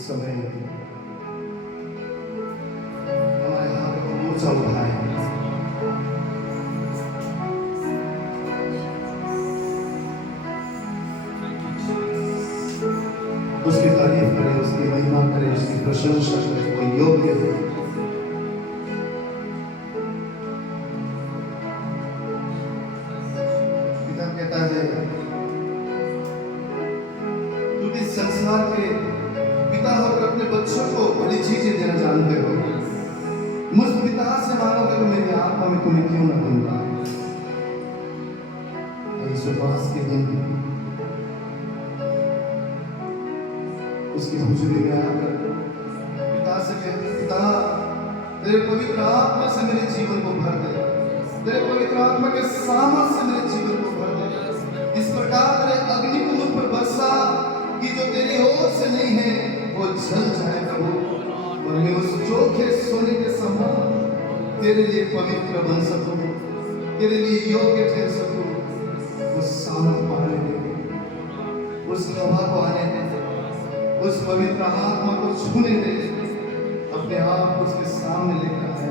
समय हमारे हाथ को ऊंचा उठाए, उसकी तारीफ करें, उसकी महिमा करें, उसकी प्रशंसा करें। वो योग्य है। पिता कहता है, तुम इस संसार के पिता होकर अपने बच्चों को बड़ी चीजें देना जानते हो। मुझ पिता से मांगोगे तो मेरी आत्मा में तुम्हें क्यों ना दूंगा। इस उपवास के दिन उसकी हुजूरी में आकर पिता से कहते, पिता तेरे पवित्र आत्मा से मेरे जीवन को भर दे, तेरे पवित्र आत्मा के सामर्थ से मेरे जीवन को भर दे। इस प्रकार तेरे अग्नि को मुझ पर बरसा कि जो तेरी ओर से नहीं है वो जल जाए प्रभु, और मैं उस चोखे सोने के समान तेरे लिए पवित्र बन सकूं, तेरे लिए योग्य ठहर सकूं। उस सामर्थ को आने दे, उस प्रभा को आने दे, उस पवित्र आत्मा को छूने दे, अपने आप को उसके सामने लेकर आए।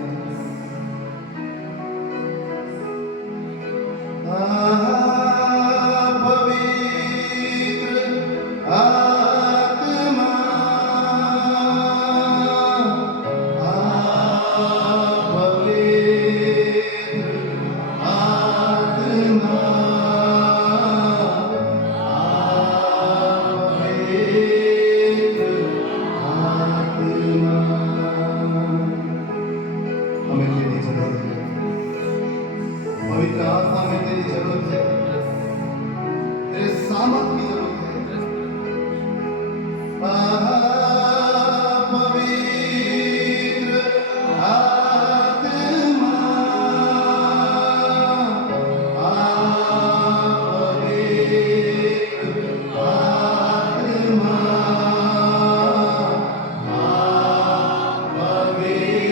पवित्र आत्मा में तेरी जरूरत है, तेरे सामर्थ की जरूरत है। पवित्र आत्मा, पवित्र आत्मा, पवित्र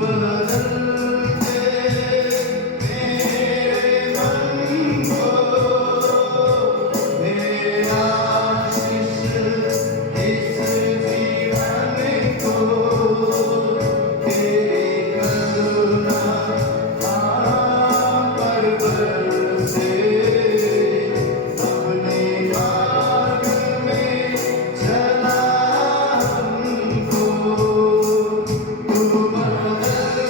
बदल दे मेरे मन को, मेरे आशीष इस जीवन को, तेरी करुणा आप पर बरसे, अपने मार्ग में चला हमको। तू बदल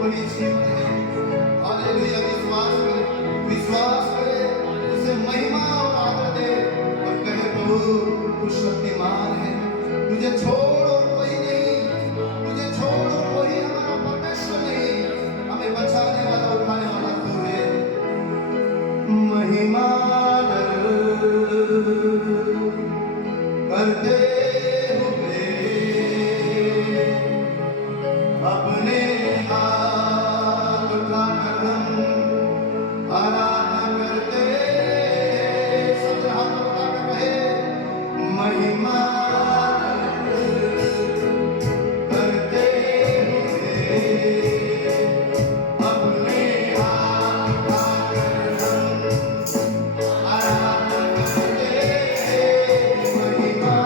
वही जीवन है। हालेलुया, विश्वास करे, उसे महिमा और आदर दे और कहे प्रभु तू शक्तिमान है, तुझे छोड़ और कोई नहीं, तुझे छोड़ और कोई हमारा परमेश्वर नहीं, हमें बचाने वाला उठाने वाला तू है। महिमा करते हुए अपने हाथ उठाकर हम आराधना करते, सब हाथ उठाकर कहे महिमा करते हुए अपने हाथ उठाकर हम आराधना करते, महिमा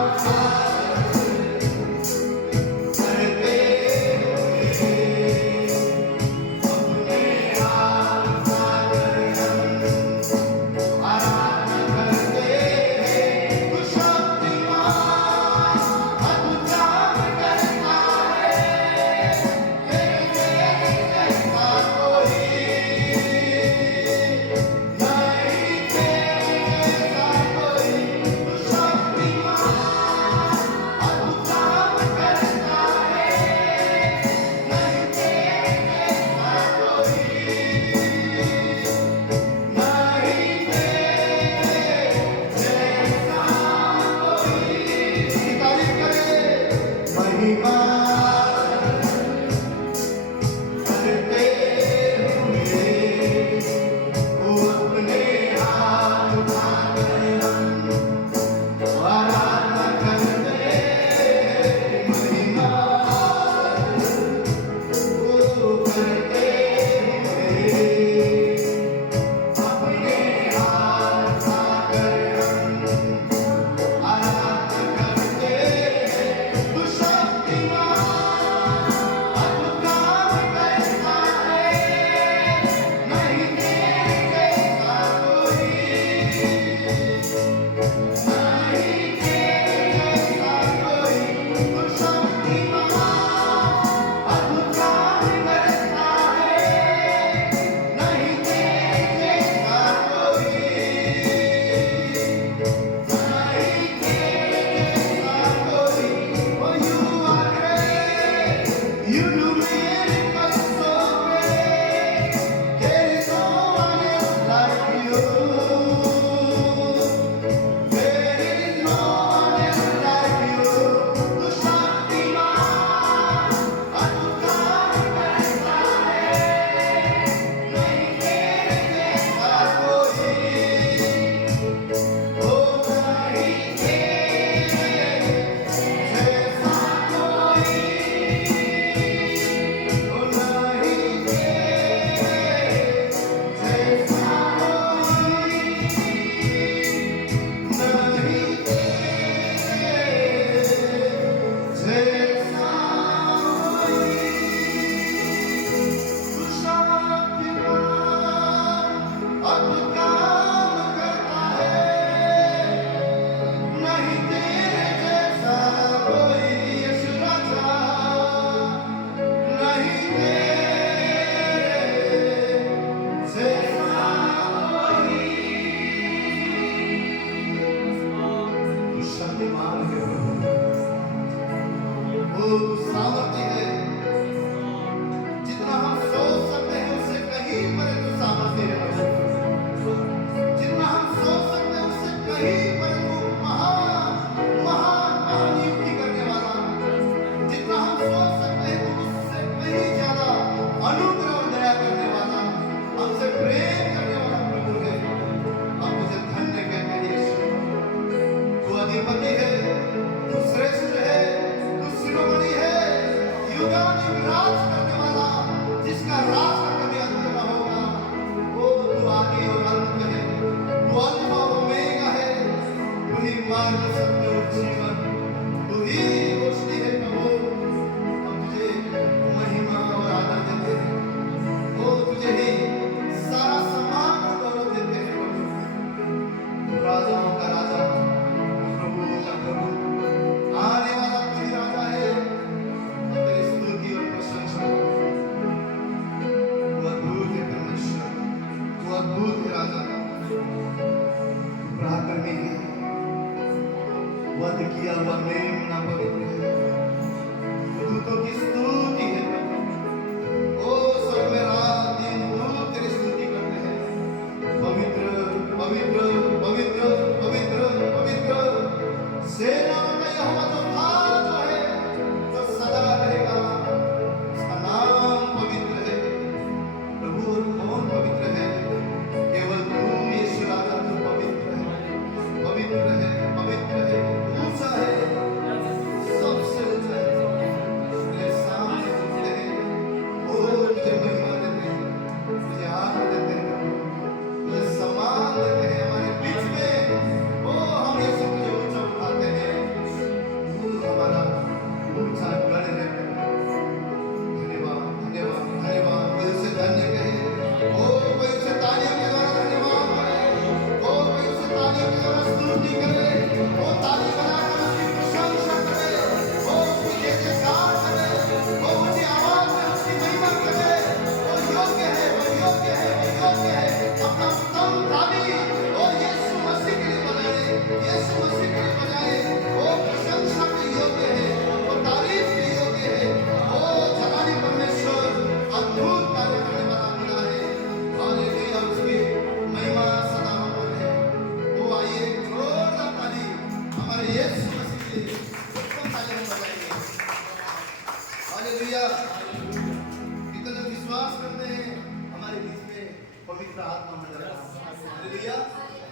हालेलुया।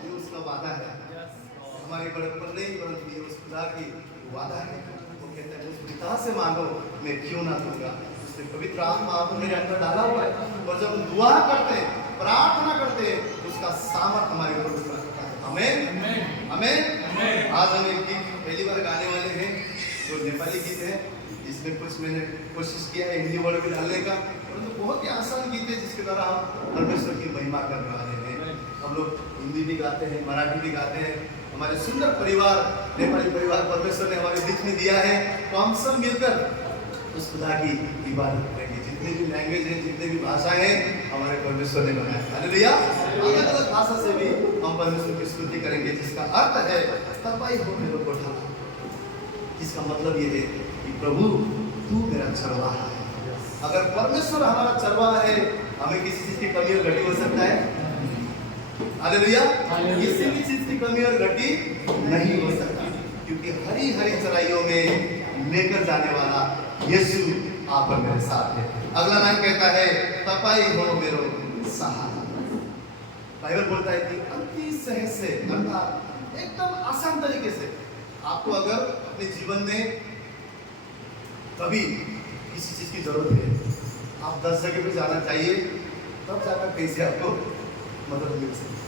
ये उसका वादा है, हमारे बड़प्पन नहीं परंतु ये उस खुदा की वादा है। वो कहता है उस पिता से मांगो मैं क्यों ना दूंगा। उसने पवित्र आत्मा आपको मेरे अंदर डाला हुआ है और जब हम दुआ करते हैं, प्रार्थना करते हैं, उसका सामर्थ हमारे ऊपर उतरता है। आमीन आमीन। आज हम एक गीत पहली बार गाने वाले हैं जो नेपाली गीत है, जिसमें कुछ मैंने कोशिश किया है हिंदी वर्ड में डालने का, परंतु बहुत ही आसान गीत है जिसके द्वारा हम परमेश्वर की महिमा करने वाले हैं। हम लोग हिंदी भी गाते हैं, मराठी भी गाते हैं। हमारे सुंदर परिवार नेपाली परिवार परमेश्वर ने हमारे बीच में दिया है, तो हम सब मिलकर उस खुदा की इबादत करेंगे। जितनी भी लैंग्वेज है, जितने भी भाषा है, हमारे परमेश्वर ने बनाया। हालेलुया। अलग अलग भाषा से भी हम परमेश्वर की स्तुति करेंगे, जिसका अर्थ है तपाई हो मेरो गोठाला, जिसका मतलब ये है कि प्रभु तू मेरा चरवाहा है। अगर परमेश्वर हमारा चरवाहा है, हमें किसी चीज की कमी और घटी हो सकता है? हालेलुया। किसी भी चीज की कमी और घटी नहीं हो सकती, क्योंकि हरी हरी चराइयों में लेकर जाने वाला यीशु आप और मेरे साथ है। अगला लाइन कहता है तपाई हो मेरो सहारा। बाइबल बोलता है कि अति सहज से, अर्थात एकदम आसान तरीके से, आपको अगर अपने जीवन में कभी किसी चीज की जरूरत है, आप 10 जगह पे जाना चाहिए, तब जाकर कैसे आपको मदद मिल सकती है।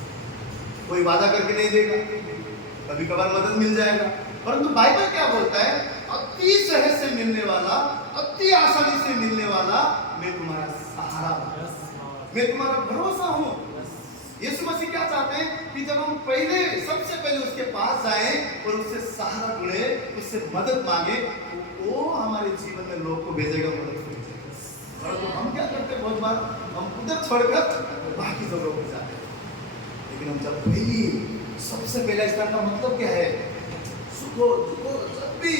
कोई वादा करके नहीं देगा, कभी कभार मदद मिल जाएगा, परंतु बाइबल क्या बोलता है? अति सहज से मिलने वाला, अति आसानी से मिलने वाला मैं तुम्हारा सहारा हूं, मैं तुम्हारा भरोसा हूं। यीशु मसीह क्या चाहते हैं कि जब हम सबसे पहले उसके पास जाएं और उससे सहारा ढूंढे, उससे मदद मांगे, तो वो हमारे जीवन में लोग को भेजेगा, मदद भेजेगा। परंतु हम क्या करते हैं? बहुत बार हम उधर छोड़कर बाकी जगहों पर जाते हैं। लेकिन हम जब सबसे पहला स्थान का मतलब क्या है? सुखो दुखो जब भी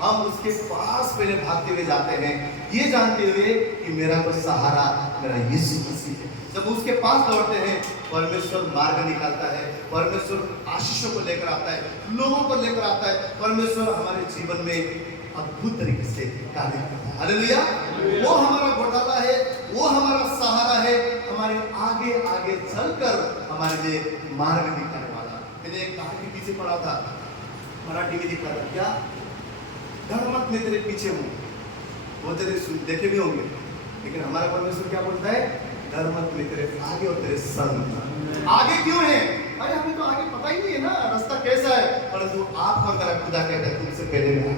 हम उसके पास पहले भागते हुए जाते हैं, ये जानते हुए कि मेरा तो सहारा मेरा यीशु मसीह है। जब उसके पास दौड़ते हैं, परमेश्वर मार्ग निकालता है, परमेश्वर आशीषों को लेकर आता है, लोगों को लेकर आता है, परमेश्वर हमारे जीवन में अद्भुत तरीके से कार्य करता है। हालेलुया। वो हमारा घोटाला है, वो हमारा सहारा है, हमारे आगे आगे चलकर हमारे लिए मार्ग दिखाने वाला। मैंने एक कहानी पीछे पढ़ा था, मराठी में लिखा था, क्या डर मत मैं तेरे पीछे हूँ। वो तेरे देखे भी होंगे, लेकिन हमारा परमेश्वर क्या बोलता है? डर मत मैं तेरे आगे और तेरे संग। आगे क्यों है? अरे हमें तो आगे पता ही नहीं है ना रास्ता कैसा है, परंतु आपका मेरा खुदा कहता है तुमसे पहले मैं।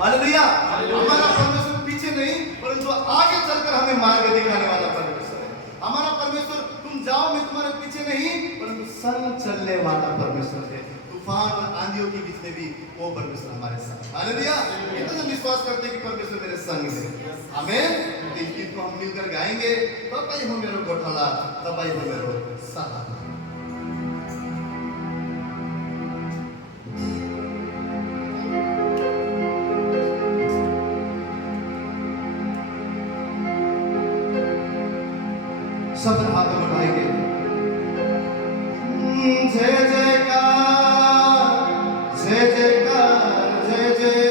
हालेलुया। हमारा परमेश्वर पीछे नहीं, परंतु आगे चलकर हमें मार्ग दिखाने वाला परमेश्वर है। हमारा परमेश्वर तुम जाओ मैं तुम्हारे पीछे नहीं, परंतु संग चलने वाला परमेश्वर है। तूफान और आंधियों के बीच में भी वो परमेश्वर हमारे साथ। हालेलुया। इतना विश्वास करते हैं कि परमेश्वर मेरे संग है। आमीन। इस गीत को हम मिलकर गाएंगे, तपाई हो मेरो गोठाला, तपाई हो मेरो सहारा। सब हाथ उठाएंगे। जय जयकार, जय जयकार, जय जयकार,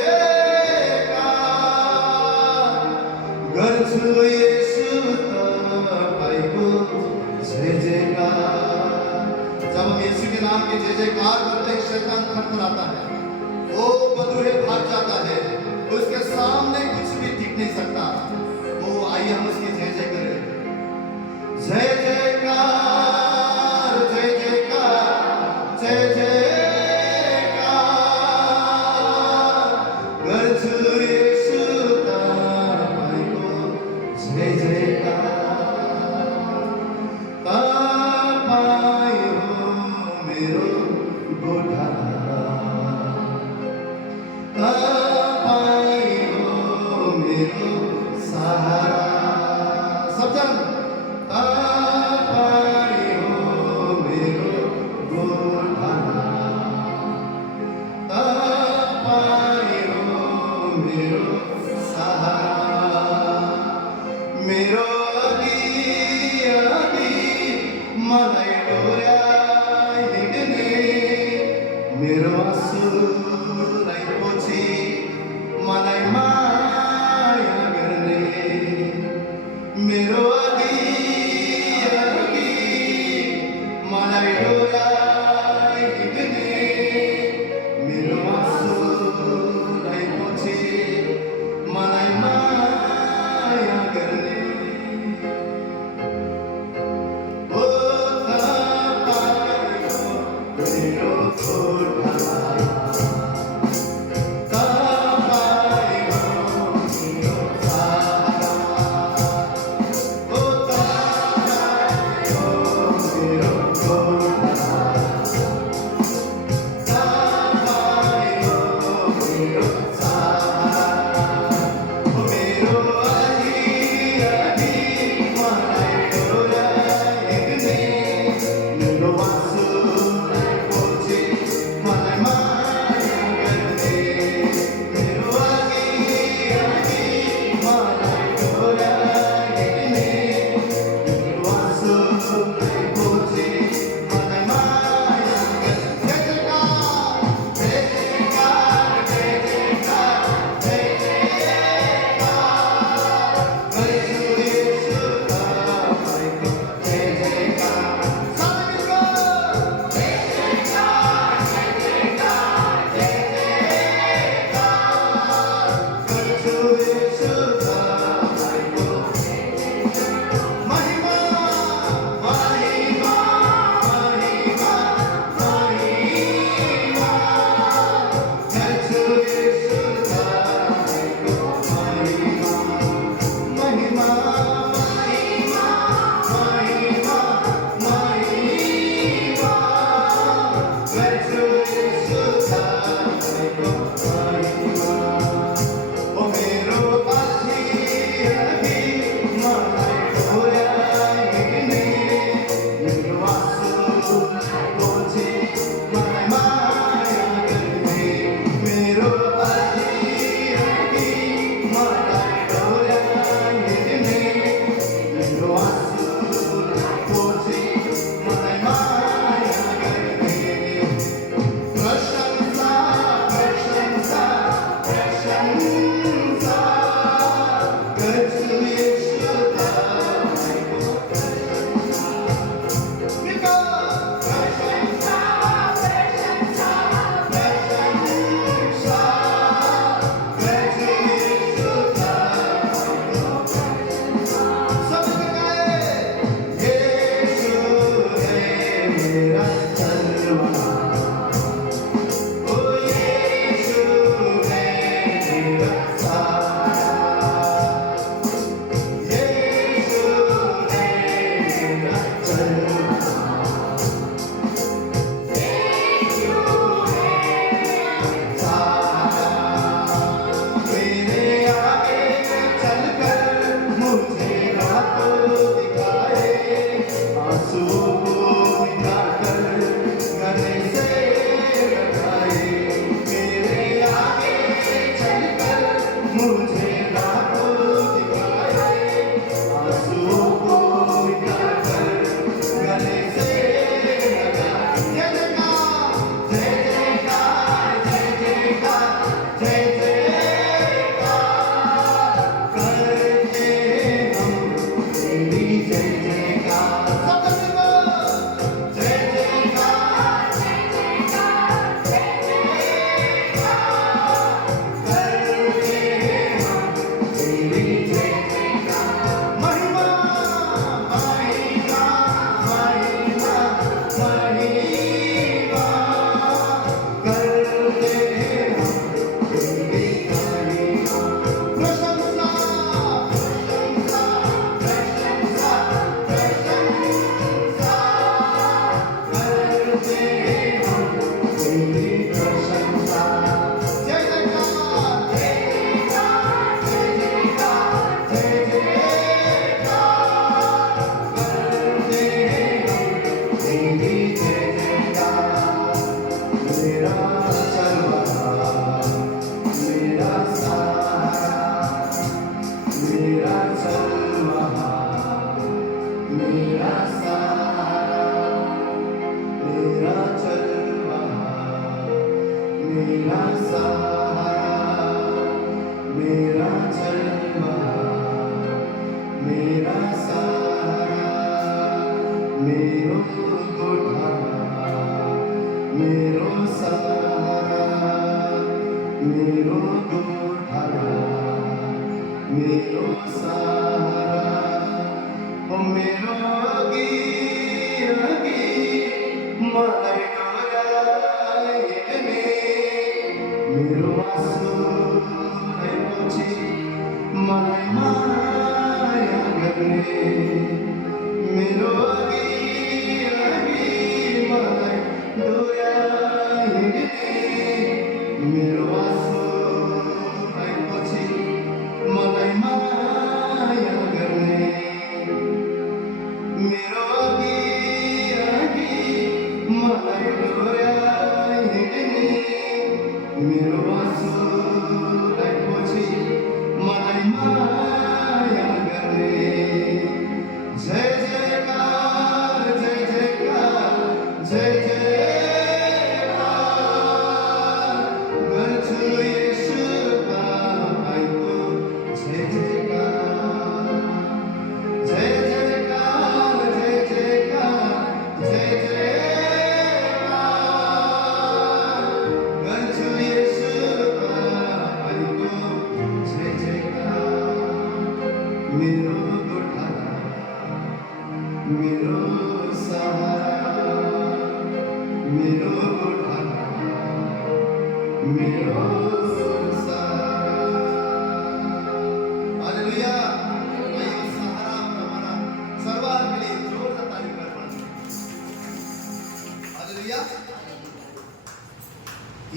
गरजू यीशु तपाई को जय जयकार। जब हम यीशु के नाम के जय जयकार करते हैं, शैतान थरथराता है, वो बदरूहे भाग जाता है, उसके सामने कुछ भी टिक नहीं सकता। वो आइए हम उसकी जय जय करें। जय जयकार, जय जयकार, जय जयकार, गरजू यीशु तपाई को जय जयकार। तपाई हो मेरो गोठाला, तपाई हो मेरो सहारा। सब जन तपाई हो मेरो गोठाला, तपाई हो मेरो सहारा।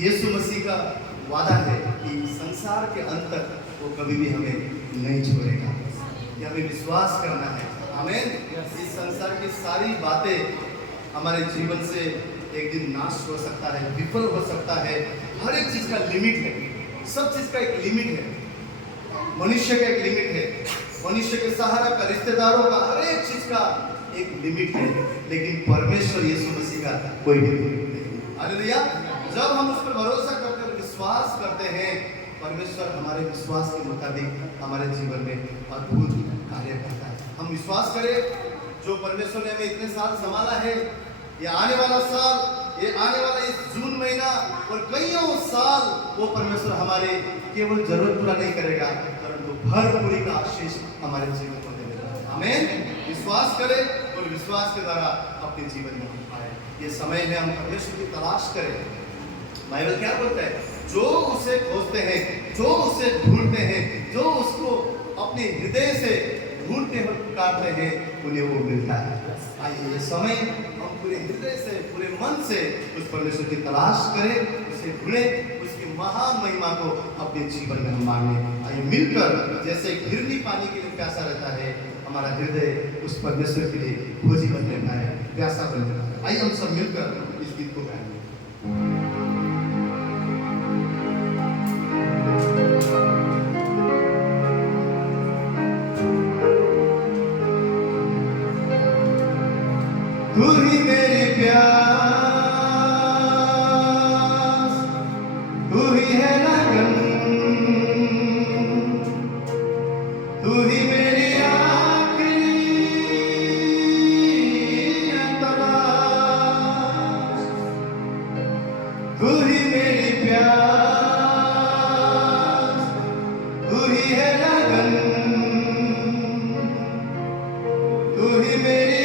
यीशु मसीह का वादा है कि संसार के अंत तक वो कभी भी हमें नहीं छोड़ेगा। ये हमें विश्वास करना है। आमीन। इस संसार की सारी बातें हमारे जीवन से एक दिन नाश हो सकता है, विफल हो सकता है। हर एक चीज का लिमिट है, सब चीज का एक लिमिट है। मनुष्य का एक लिमिट है, मनुष्य के सहारा का, रिश्तेदारों का, हर एक चीज का एक लिमिट है। लेकिन परमेश्वर यीशु मसीह का कोई भी लिमिट नहीं। हालेलुया। जब हम उस पर भरोसा करते हैं, विश्वास करते हैं, परमेश्वर हमारे विश्वास के मुताबिक हमारे जीवन में अद्भुत कार्य करता है। हम विश्वास करें, जो परमेश्वर ने हमें इतने साल संभाला है, ये आने वाला साल, ये आने वाला इस जून महीना और कईयों साल वो परमेश्वर हमारे केवल जरूरत पूरा नहीं करेगा, परंतु भरपूरी का आशीष हमारे जीवन को देगा। आमीन। विश्वास करें और विश्वास के द्वारा अपने जीवन में हम पाए। ये समय में हम परमेश्वर की तलाश करें। बाइबल क्या बोलता है? जो उसे खोजते हैं, जो उसे ढूंढते हैं, जो उसको अपने हृदय से ढूंढते हैं, पुकारते हैं, उन्हें वो मिलता है। आइए ये समय हम पूरे हृदय से, पूरे मन से उस परमेश्वर की तलाश करें, उसे ढूंढें, उसकी महान महिमा को अपने जीवन में हम मांगे। आइए मिलकर, जैसे एक हिरनी पानी के लिए प्यासा रहता है, हमारा हृदय उस परमेश्वर के लिए खोजी बन रहता है, प्यासा बन रहता है। आइए हम सब मिलकर इस गीत को गाएंगे। तू ही मेरी प्यास, तू ही है लगन, तू ही मेरी आखिरी तलाश, तू ही मेरी प्यास, तू ही है लगन, तू ही मेरी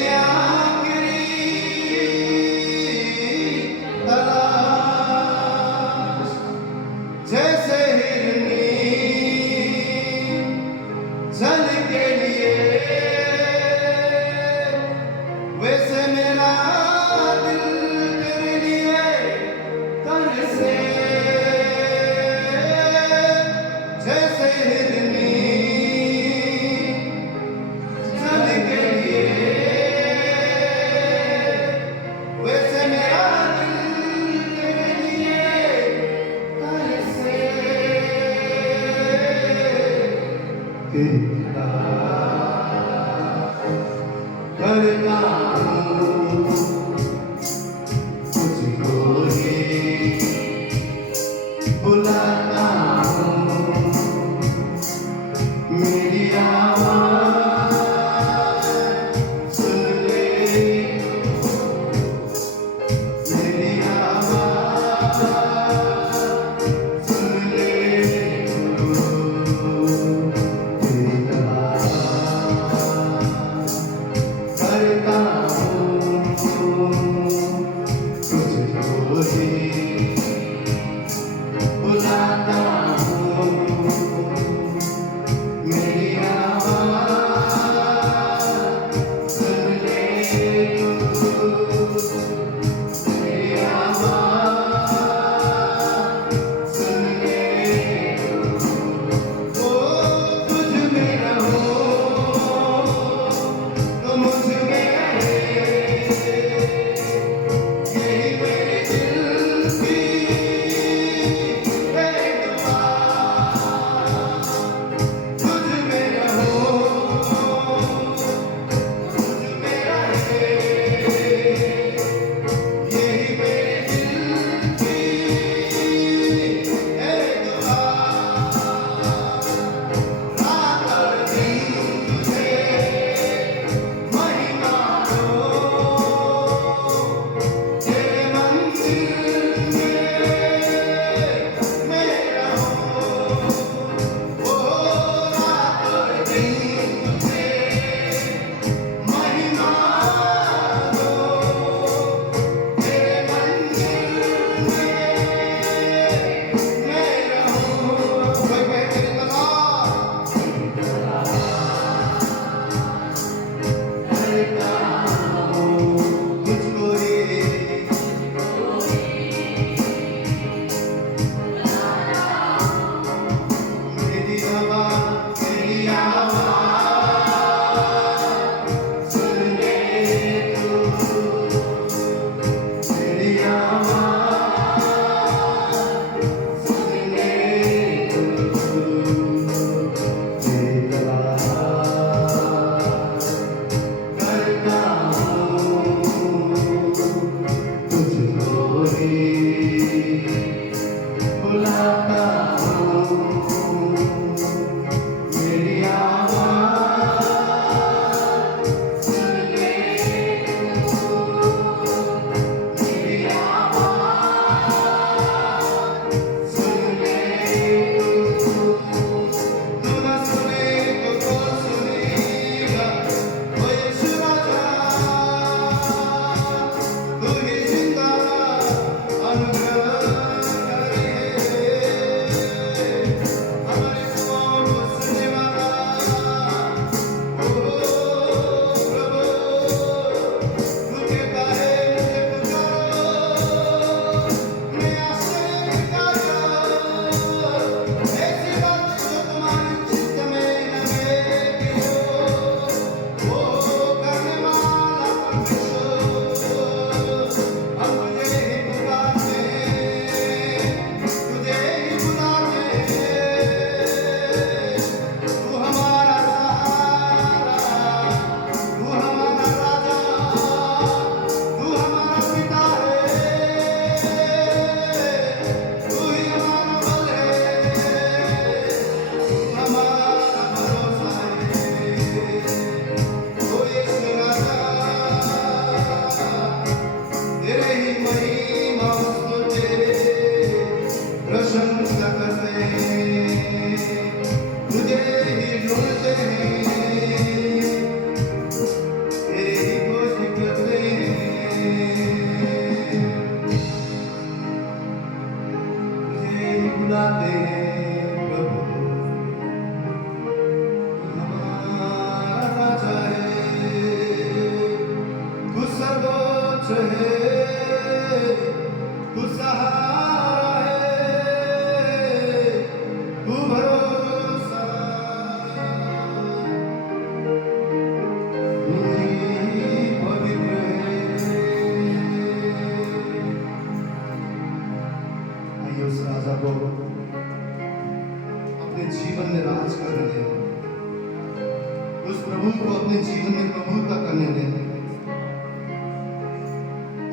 उस प्रभु को अपने जीवन में प्रभुता करने दें,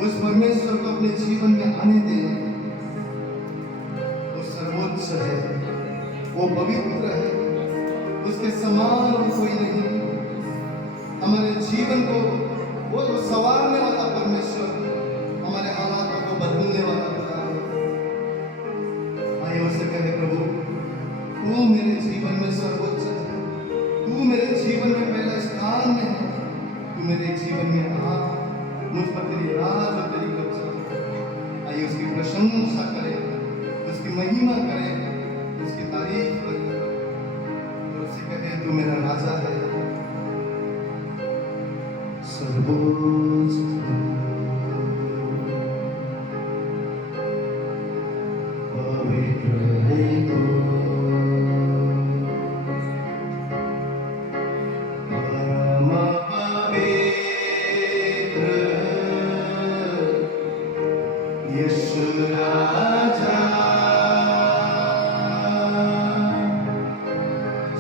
उस परमेश्वर को अपने जीवन में आने दें। वो सर्वोच्च है, वो पवित्र है, उसके समान और कोई नहीं। हमारे जीवन को वो संवारने वाला परमेश्वर, हमारे हालातों को बदलने वाला खुदा है। आइए उससे कहे, प्रभु तू मेरे जीवन में सर्वोच्च है, तू मेरे जीवन में पहला स्थान में है, तू मेरे जीवन में आ, मुझ पर तेरी राज और तेरी कब्जा। आइए उसकी प्रशंसा करें, उसकी महिमा करें, उसकी तारीफ करें और उससे कहें तू मेरा राजा है, सर्वोच्च पवित्र है तू, परम पवित्र यीशु राजा,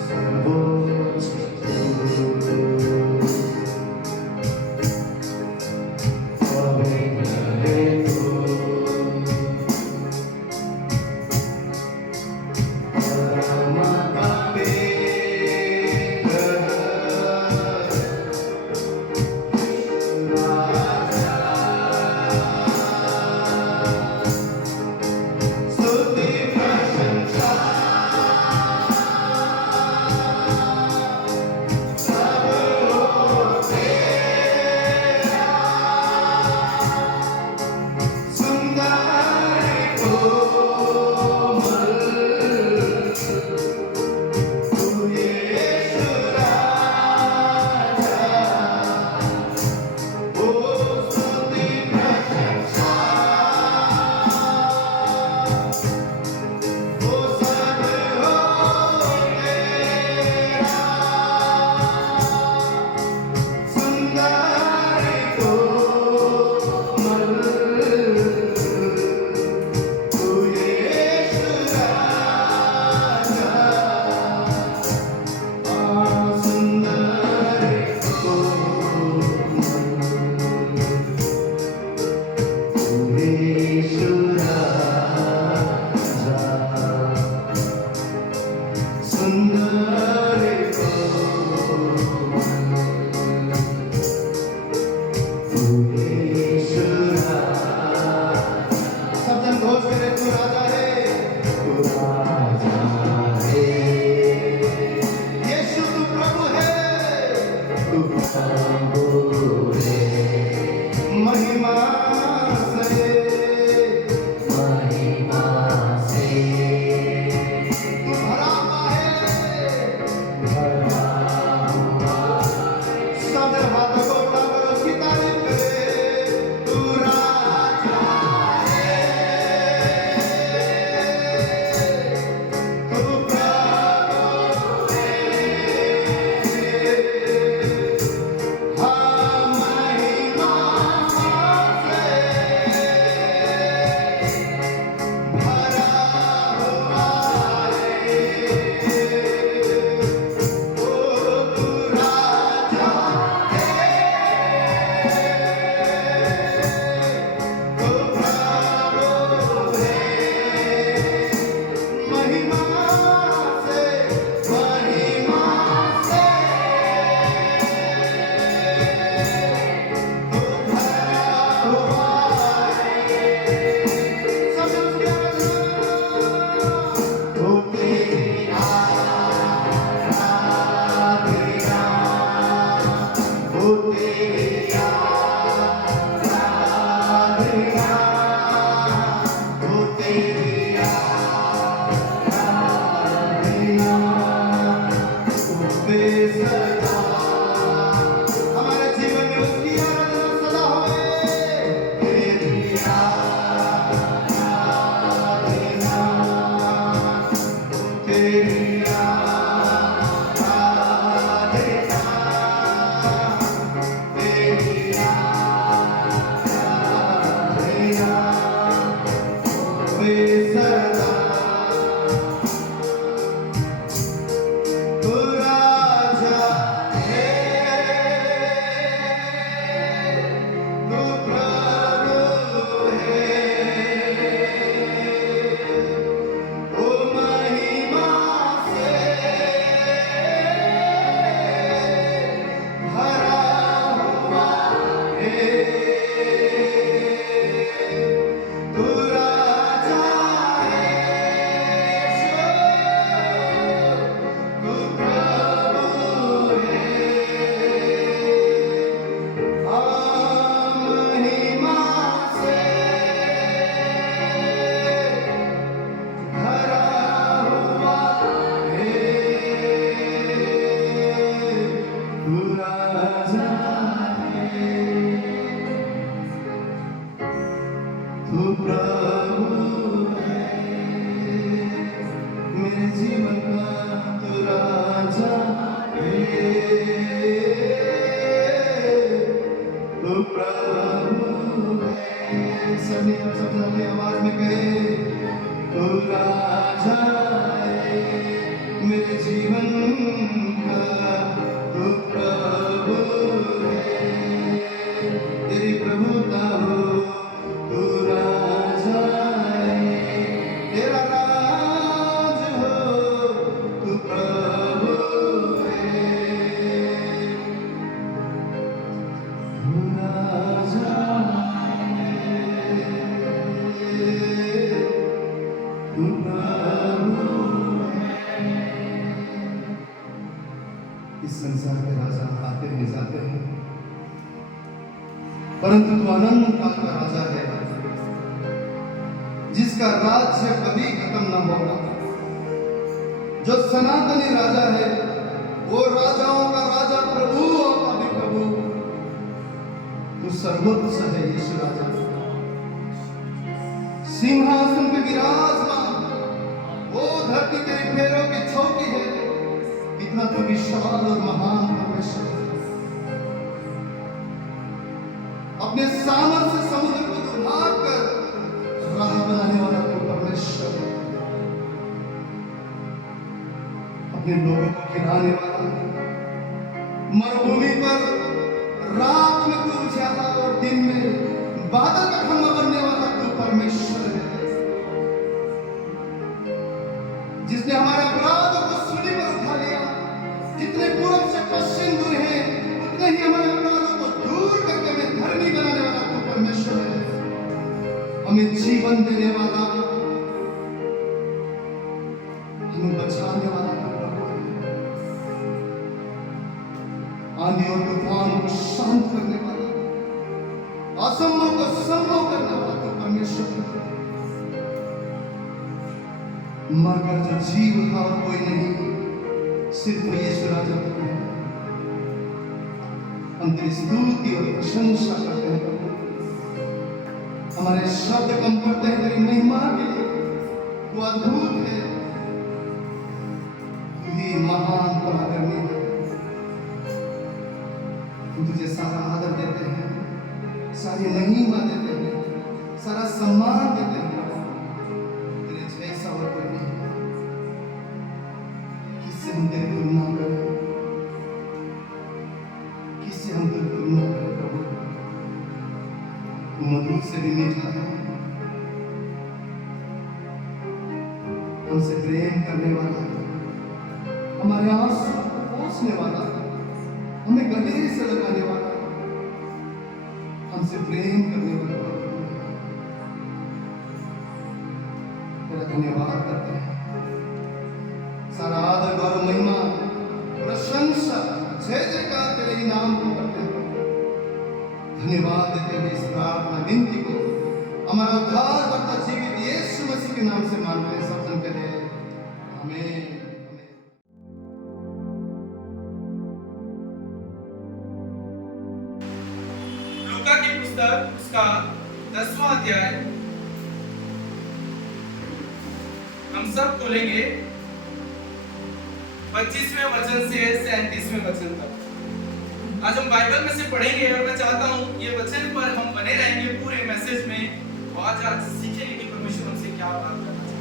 सर्वोच्च संसार के राजा आते हैं जाते हैं, परंतु तू अनंत काल का राजा है, जिसका राज्य कभी खत्म न होगा। जो सनातनी राजा है, वो राजाओं का राजा, प्रभुओं का भी प्रभु। तू सर्वोच्च है यीशु राजा, सिंहासन पे विराजमान, वो धरती तेरी पैरों की चौकी है। इतना तो विशाल और महान परमेश्वर है। अपने सामर्थ्य से समुद्र को डुबा कर राह बनाने वाला तो परमेश्वर है। अपने लोगों को खिलाने वाला, मरुभूमि पर रात में तू उजियाला और दिन में बादल का खंभा बनने वाला तू परमेश्वर है। जिसने हमारे अपराधों को सूली पर उठा लिया, जितने पूर्व से पश्चिम दूर हैं, उतने ही हमारे अपराधों को दूर करके हमें धर्मी बनाने वाला तू परमेश्वर है। हमें जीवन देने वाला, हमें बचाने वाला तू प्रभु है। आंधी और तूफान को शांत करने वाला, असंभव को संभव करने वाला तू परमेश्वर है। मरकर जो जीव उठा और कोई नहीं, सिर्फ यीशु राजा तू है। हम तेरी स्तुति और प्रशंसा करते हैं प्रभु। हमारे शब्द कम पड़ते हैं तेरी महिमा के लिए। तू अद्भुत है, तू ही महान पराक्रमी है। हम तुझे सारा आदर देते हैं, सारी महिमा देते हैं, सारा सम्मान देते हैं। तेरे जैसा और कोई नहीं। किससे हम तेरी तुलना करें, किससे हम तेरी तुलना करें प्रभु। तू मधुर से भी मीठा है, हमसे प्रेम करने वाला, हमारे आंसू पोंछने वाला, हमें गले से लगाने वाला, हमसे प्रेम करने वाला तेरा धन्यवाद करते हैं। सारा आदर गौरव महिमा प्रशंसा जय जयकार तेरे ही नाम को करते हैं। धन्यवाद देते हैं इस प्रार्थना विनती को हमारा उद्धार करता जीवित यीशु मसीह के नाम से मांगते हैं, सब जन कहें आमीन। लूका की पुस्तक उसका 10वां अध्याय हम सब खोलेंगे 25वें वचन से 37वें वचन तक। आज हम बाइबल में से पढ़ेंगे और मैं चाहता हूं ये वचन पर हम बने रहेंगे पूरे मैसेज में और आज सीखेंगे कि परमेश्वर हमसे क्या बात करना चाहता है।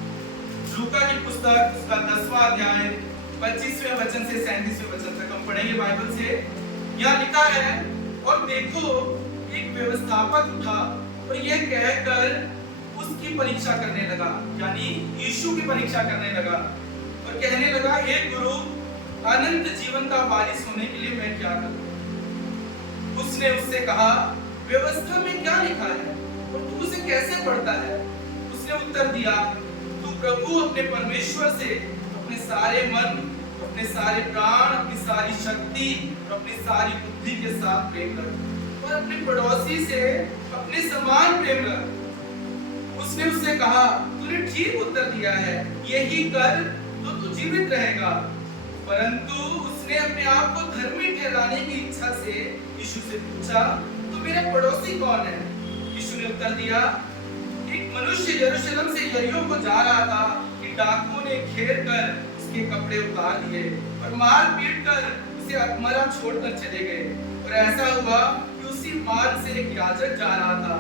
लूका की पुस्तक उसका 10वां अध्याय 25वें वचन से 37वें वचन तक हम पढ़ेंगे बाइबल से। यह लिखा है, और देखो एक व्यवस्थापक उठा और यह कहकर उसकी परीक्षा करने लगा, यानी यीशु की परीक्षा करने लगा और कहने लगा, हे गुरु, अनंत जीवन का वारिस होने के लिए मैं क्या करूं? उसने उससे कहा, व्यवस्था में क्या लिखा है और तू उसे कैसे पढ़ता है? उसने उत्तर दिया, तू प्रभु अपने परमेश्वर से अपने सारे मन, अपने सारे प्राण, अपनी सारी शक्ति और अपनी सारी बुद्धि के साथ प्रेम कर और अपने पड़ोसी से अपने समान प्रेम कर। उसने उससे कहा, तूने ठीक उत्तर दिया है, यही कर तो तू जीवित रहेगा। परंतु उसने अपने आप को धर्मी ठहराने की इच्छा से यीशु से पूछा, तो मेरे पड़ोसी कौन है? यीशु ने उत्तर दिया, एक मनुष्य यरूशलेम से यरीहो को जा रहा था कि डाकुओं ने घेर कर उसके कपड़े उतार दिए और मार पीट कर उसे अधमरा छोड़कर चले गए। और ऐसा हुआ कि उसी मार्ग से एक याजक जा रहा था,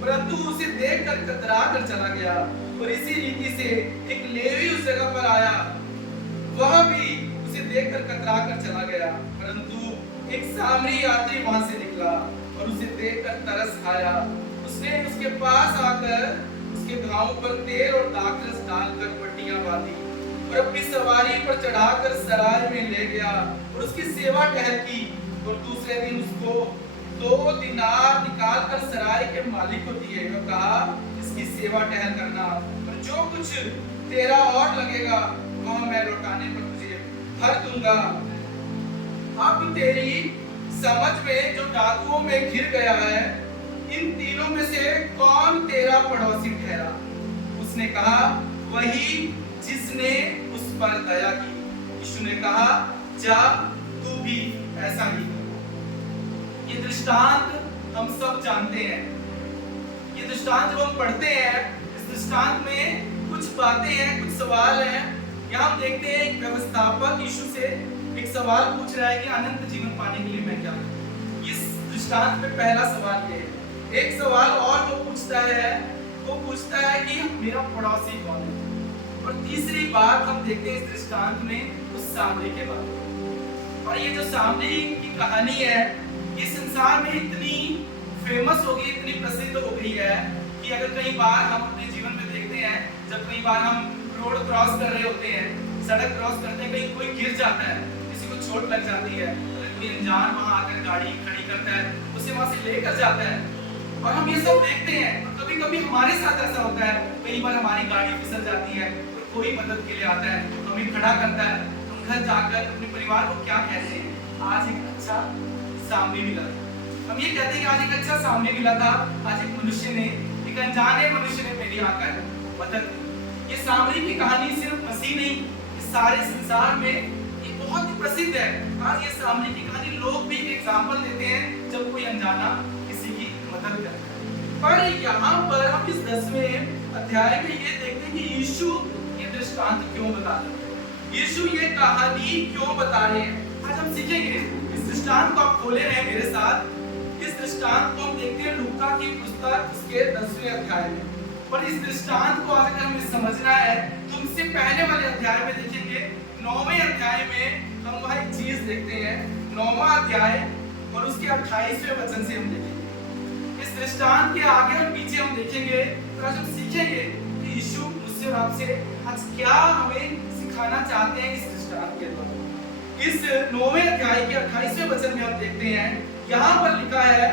परंतु उसे देखकर कतरा कर चला गया। और इसी रीति से एक लेवी उस जगह पर आया, वह भी उसे देखकर कतरा कर चला गया। परंतु एक सामरी यात्री वहां से निकला और उसे देखकर तरस खाया। उसने उसके पास आकर उसके घावों पर तेल और दाखरस डालकर पट्टियां बांधी और अपनी सवारी पर चढ़ाकर सराय में ले गया और उसकी सेवा टहल की। और दूसरे दिन उसको 2 दिनार निकालकर सराय के मालिक को दिए और कहा, इसकी सेवा टहल करना, और जो कुछ तेरा और लगेगा वह मैं लौटाने पर तुझे भर दूंगा। अब तेरी समझ में जो डाकुओं में घिर गया है, इन तीनों में से कौन तेरा पड़ोसी ठहरा? उसने कहा, वही जिसने उस पर दया की। यीशु ने कहा, जा तू भी ऐसा ही कर। ये दृष्टांत हम सब जानते हैं। ये दृष्टांत जब हम पढ़ते हैं, इस दृष्टांत में कुछ बातें हैं, कुछ सवाल हैं। यहाँ हम देखते हैं एक व्यवस्थापक यीशु से एक सवाल पूछ रहा है कि अनंत जीवन पाने के लिए मैं क्या करूं? इस दृष्टांत में पहला सवाल ये है। एक सवाल और वो पूछता है कि मेरा पड़ोसी कौन है? और तीसरी बात हम देखते हैं इस दृष्टांत में उस सामरी के बारे में। और ये जो सामरी की कहानी है, ये संसार में इतनी फेमस हो गई, इतनी प्रसिद्ध हो गई है कि अगर कई बार हम अपने जीवन में देखते हैं, जब कई बार हम रोड क्रॉस कर रहे होते हैं, सड़क क्रॉस करते हैं, कहीं कोई गिर जाता है, किसी को चोट लग जाती है, अगर कोई अनजान वहां आकर गाड़ी खड़ी करता है, उसे वहां से लेकर जाता है, और हम ये सब देखते हैं। और कभी कभी हमारे साथ ऐसा होता है, कई बार हमारी गाड़ी फिसल जाती है, तो कोई मदद के लिए आता है, तो हमें खड़ा करता है। हम घर जाकर अपने परिवार को क्या कहते हैं? आज एक अच्छा सामने मिला था। हम ये कहते हैं कि आज एक अच्छा सामने मिला था, आज एक मनुष्य ने, एक अनजाने मनुष्य ने मेरी आकर मदद की। ये सामरी की कहानी सिर्फ मसीह नहीं, इस सारे संसार में ये बहुत ही प्रसिद्ध है। आज ये सामरी की कहानी लोग भी एग्जाम्पल देते हैं जब कोई अनजाना किसी की मदद करता है। पर यहाँ पर हम इस 10वें अध्याय में ये देखते हैं कि यीशु ये दृष्टांत क्यों बता रहे हैं, यीशु ये कहानी क्यों बता रहे हैं। आज हम सीखेंगे इस दृष्टांत को। आप खोले रहे मेरे साथ। इस दृष्टांत को हम देखते हैं लूका की पुस्तक उसके 10वें अध्याय में। और इस दृष्टांत को अगर हमें समझना है तो उससे पहले वाले अध्याय में देखेंगे। 9वें अध्याय में हम वहां एक चीज देखते हैं। 9वां अध्याय और उसके 28वें वचन से हम देखेंगे। इस दृष्टांत के आगे और पीछे हम देखेंगे और आज हम सीखेंगे कि यीशु मुझसे और आपसे आज क्या हमें सिखाना चाहते हैं इस दृष्टांत के द्वारा। इस 9वें अध्याय के 28वें वचन में हम देखते हैं, यहाँ पर लिखा है,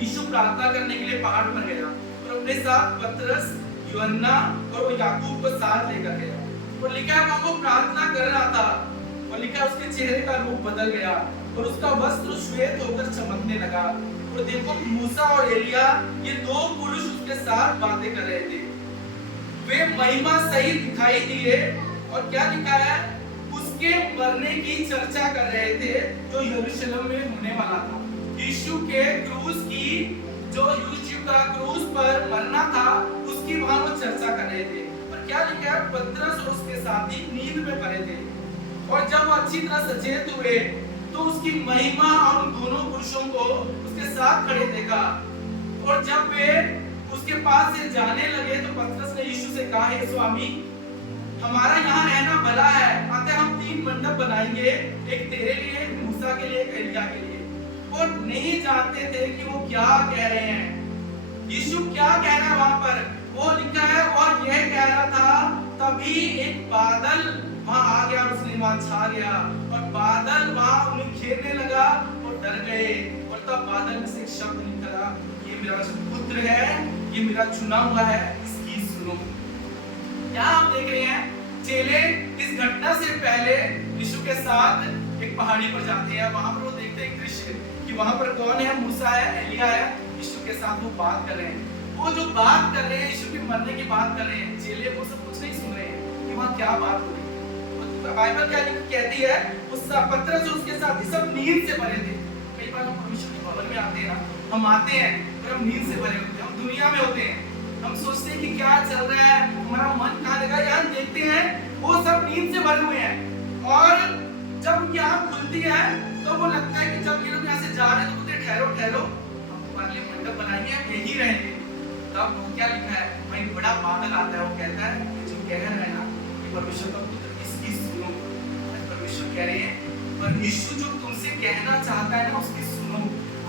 यीशु प्रार्थना करने के लिए पहाड़ पर गया और अपने साथ पतरस, यूहन्ना और याकूब को साथ लेकर गया। और लिखा है वो प्रार्थना कर रहा था और लिखा उसके चेहरे का रूप बदल गया और उसका वस्त्र श्वेत होकर चमकने लगा। और देखो मूसा और एलिया ये दो पुरुष उसके साथ बातें कर रहे थे। वे महिमा सहित दिखाई दिए और क्या लिखा है, उसके मरने की चर्चा कर रहे थे जो यरूशलेम में होने वाला था। यीशु के क्रूस की, जो यीशु का क्रूस पर मरना था, उसकी वहां वो चर्चा कर रहे थे। और क्या लिखा है, पतरस और उसके साथी नींद में पड़े थे और जब वो अच्छी तरह सचेत हुए तो उसकी महिमा और उन दोनों पुरुषों को उसके साथ खड़े देखा। और जब वे उसके पास से जाने लगे तो पतरस ने यीशु से कहा, हे स्वामी, हमारा यहाँ रहना भला है, आते हम 3 मंडप बनाएंगे, एक तेरे लिए, एक मूसा के लिए, एक एलिया के लिए। और नहीं जानते थे कि वो क्या कह रहे हैं। यीशु क्या कह रहा है वहां पर, वो लिखा है, और यह कह रहा था तभी एक बादल वहां आ गया और उसने वहां छा गया और बादल वहां उन्हें घेरने लगा और डर गए। और तब बादल में से एक शब्द निकला, ये मेरा पुत्र है, ये मेरा चुना हुआ है, इसकी सुनो। यहाँ हम देख रहे हैं चेले इस घटना से पहले यीशु के साथ एक पहाड़ी पर जाते हैं। वहां पर वो देखते हैं दृश्य कि वहां पर कौन है, मूसा है, एलिया है, यीशु के साथ वो बात कर रहे हैं। वो जो बात कर रहे हैं, यीशु के मरने की बात कर रहे हैं, चेले वो सब कुछ नहीं सुन रहे हैं कि वहां क्या बात हो रही है। बाइबल क्या कहती है, उस पतरस और उसके साथी सब नींद से भरे थे। कई बार हम परमेश्वर के भवन में आते हैं ना, हम आते हैं और हम नींद से भरे होते हैं, हम दुनिया में होते हैं, हम सोचते हैं कि क्या चल रहा है, हमारा मन कहाँ लगा। यहाँ देखते हैं वो सब नींद से भरे हुए हैं और जब उनकी आंख खुलती है तो वो लगता है कि जब ये लोग यहाँ से जा रहे हैं तो बोलते ठहरो ठहरो, हम तुम्हारे लिए मंडप बनाएंगे, हम यहीं रहेंगे। तब वो क्या लिखा है, वहीं बड़ा बादल आता है, वो कहता है जो कह रहा है ना कि परमेश्वर का पुत्र, इसकी सुनो। परमेश्वर कह रहे हैं, पर यीशु जो तुमसे कहना चाहता है ना उसकी सुनो।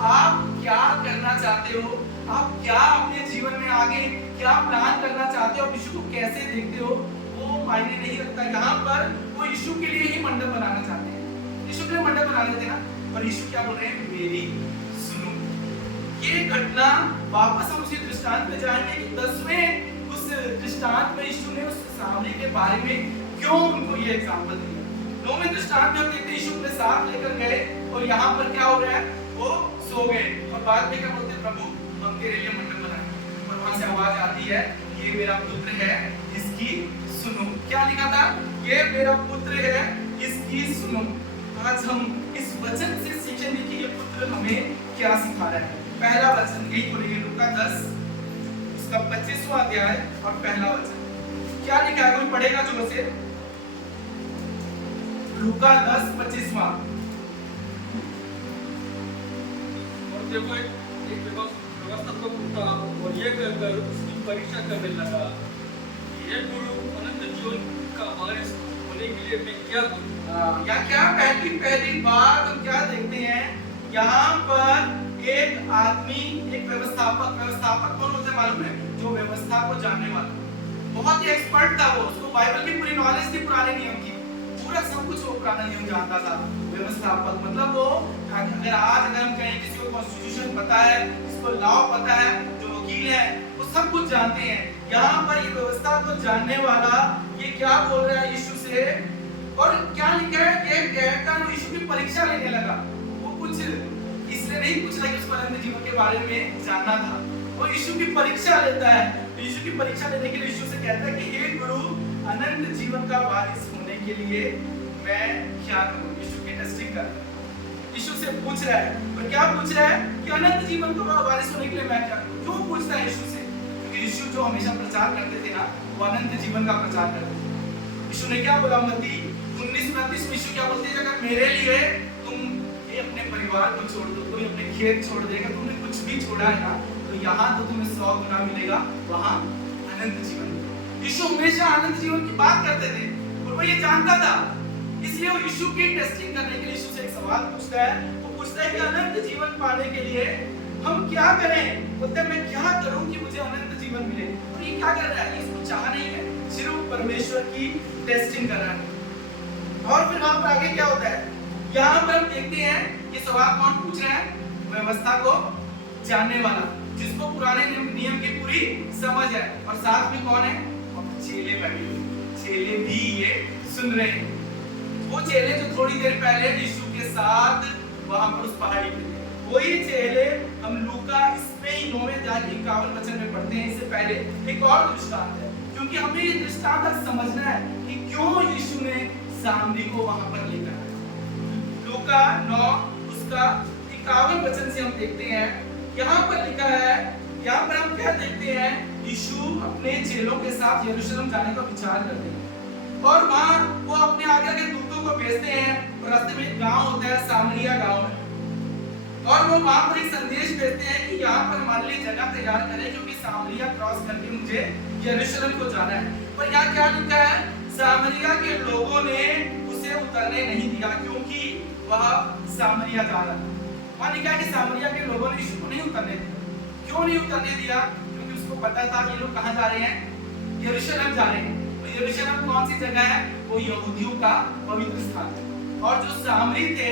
आप क्या करना चाहते हो, आप क्या अपने जीवन में आगे क्या प्लान करना चाहते हो, यीशु को कैसे देखते हो, वो मायने नहीं रखता। यहाँ पर वो यीशु के लिए ही मंडप बनाना चाहते हैं, यीशु के लिए मंडप बना लेते हैं ना। और यीशु क्या बोल रहे हैं, मेरी सुनो। ये घटना वापस हम उसी दृष्टांत में जाएंगे कि 10वें उस दृष्टांत में यीशु ने उस सामरी के बारे में क्यों उनको ये एग्जांपल दिया। 9वें दृष्टांत में हम देखते हैं यीशु अपने साथ लेकर गए और यहाँ पर क्या हो रहा है, वो सो गए और बाद में क्या बोलते हैं, प्रभु हम तेरे लिए मंडप बनाए और वहां से आवाज आती है, ये मेरा पुत्र है इसकी सुनो। क्या लिखा था, ये मेरा पुत्र है इसकी सुनो। आज हम इस वचन से सीखेंगे कि ये पुत्र हमें क्या सिखा रहा है। पहला वचन यही बोलेंगे, लूका 10 उसका 25वां अध्याय और पहला वचन क्या लिखा है, कोई पढ़ेगा जोर से। लूका 10:25। और देखो एक व्यवस्थापक उठा और ये कहकर उसकी परीक्षा करने लगा, ये गुरु अनंत जीवन का वारिस होने के लिए मैं क्या करूं। या क्या पहली बात हम क्या देखते हैं, यहाँ पर एक आदमी, एक व्यवस्थापक कौन होता है मालूम है, जो व्यवस्था को जानने वाला, बहुत ही एक्सपर्ट था वो, उसको बाइबल की पूरी नॉलेज थी, पुराने नियम की, पूरा सब कुछ वो पुराना नियम जानता था। व्यवस्थापक मतलब वो, अगर हम कहें किसी को कॉन्स्टिट्यूशन पता है, इसको लॉ पता है, जो वकील है वो सब कुछ जानते हैं। यहाँ पर ये व्यवस्था को जानने वाला ये क्या बोल रहा है यीशु से, और क्या लिखा है, ये कहकर यीशु की परीक्षा लेने लगा। वो कुछ इसलिए नहीं पूछ रहा कि उसको अनंत जीवन के बारे में जानना था, वो यीशु की परीक्षा लेता है। यीशु की परीक्षा लेने के लिए यीशु से कहता है कि हे गुरु, अनंत जीवन का वारिस होने के लिए मैं क्या करूं। यीशु की टेस्टिंग कर यीशु से पूछ रहा है, और क्या पूछ रहा है कि अनंत जीवन का वारिस होने के लिए मैं क्या करूं। क्यों पूछता है यीशु से, क्योंकि यीशु जो हमेशा प्रचार करते थे ना, वो अनंत जीवन का प्रचार करते थे। यीशु ने क्या बोला, मत्ती 19:29 में यीशु क्या बोलते हैं, अगर मेरे लिए तुम अपने परिवार को छोड़ दो, कोई अपने खेत छोड़ देगा, तुमने कुछ भी छोड़ा है ना, तो यहाँ तो तुम्हें 100 गुना मिलेगा, वहाँ अनंत जीवन। यीशु हमेशा अनंत जीवन की बात करते थे और वो ये जानता था, इसलिए वो यीशु की टेस्टिंग करने के लिए यीशु से एक सवाल पूछता है। वो पूछता है कि अनंत जीवन पाने के लिए हम क्या करें। बोलते हैं मैं क्या करूं कि मुझे अनंत जीवन मिले। और ये क्या कर रहा है, इसको चाह नहीं है, सिर्फ परमेश्वर की टेस्टिंग कर रहा है। और फिर वहां पर आगे क्या होता है, यहाँ पर हम देखते हैं ये सवाल कौन पूछ रहा है, व्यवस्था को जानने वाला, जिसको पुराने नियम की पूरी समझ है, और साथ में कौन है, चेले बैठे हुए, चेले भी ये सुन रहे हैं। वो चेले जो थोड़ी देर पहले यीशु के साथ वहां पर उस पहाड़ी पे थे, वही चेले हम लूका इसमें ही 9वें अध्याय 51 वचन में पढ़ते हैं। इससे पहले एक और दृष्टांत है, क्योंकि हमें ये दृष्टांत समझना है कि क्यों यीशु ने सामरी को वहां पर लेकर आया। लूका 9 उसका 51 वचन से हम देखते हैं, यहाँ पर लिखा है, यहाँ पर हम क्या देखते हैं, यीशु अपने चेलों के साथ यरूशलेम जाने का विचार करते हैं, और वहां वो अपने आगे के दूतों को भेजते हैं। रास्ते में एक गांव होता है, सामरिया गांव है, और वो वहां पर एक संदेश भेजते हैं कि यहाँ पर हमारे लिए जगह तैयार करें, क्योंकि सामरिया क्रॉस करके मुझे यरूशलेम को जाना है। पर यहाँ क्या लिखा है, सामरिया के लोगों ने उसे उतरने नहीं दिया, क्योंकि वह सामरिया जा रहा था। वहां लिखा है कि सामरिया के लोगों ने यीशु को नहीं उतरने दिया। क्यों नहीं उतरने दिया, क्योंकि उसको पता था ये लोग कहाँ जा रहे हैं, यरूशलेम जा रहे हैं। तो यरूशलेम कौन सी जगह है, वो यहूदियों का पवित्र स्थान है। और जो सामरी थे,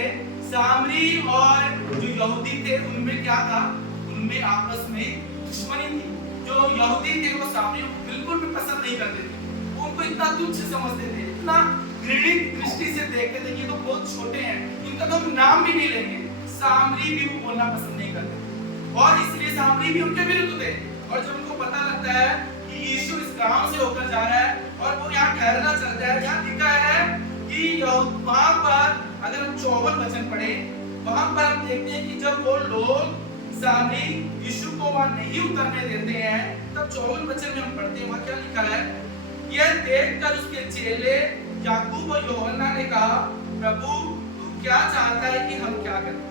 सामरी और जो यहूदी थे, उनमें क्या था, उनमें आपस में दुश्मनी थी। जो यहूदी थे वो सामरियों को बिल्कुल भी पसंद नहीं करते थे, वो उनको इतना तुच्छ समझते थे, इतना घृणित दृष्टि से देखते थे कि ये तो बहुत छोटे हैं, इनका तो हम नाम भी नहीं लेंगे। सामरी भी वो बोलना पसंद नहीं करते, और इसलिए सामरी भी उनके विरुद्ध थे। और जब उनको पता लगता है कि यीशु इस गांव से होकर जा रहा है और वो यहाँ ठहरना चाहता है, यहाँ लिखा है कि वहां पर अगर हम 54 वचन पढ़े, वहां पर हम देखते हैं कि जब वो लोग सामरी यीशु को वहां नहीं उतरने देते हैं, तब 54 वचन में हम पढ़ते हैं, वहां क्या लिखा है, यह देखकर उसके चेले याकूब और यूहन्ना ने कहा, प्रभु तू क्या चाहता है कि हम क्या करें।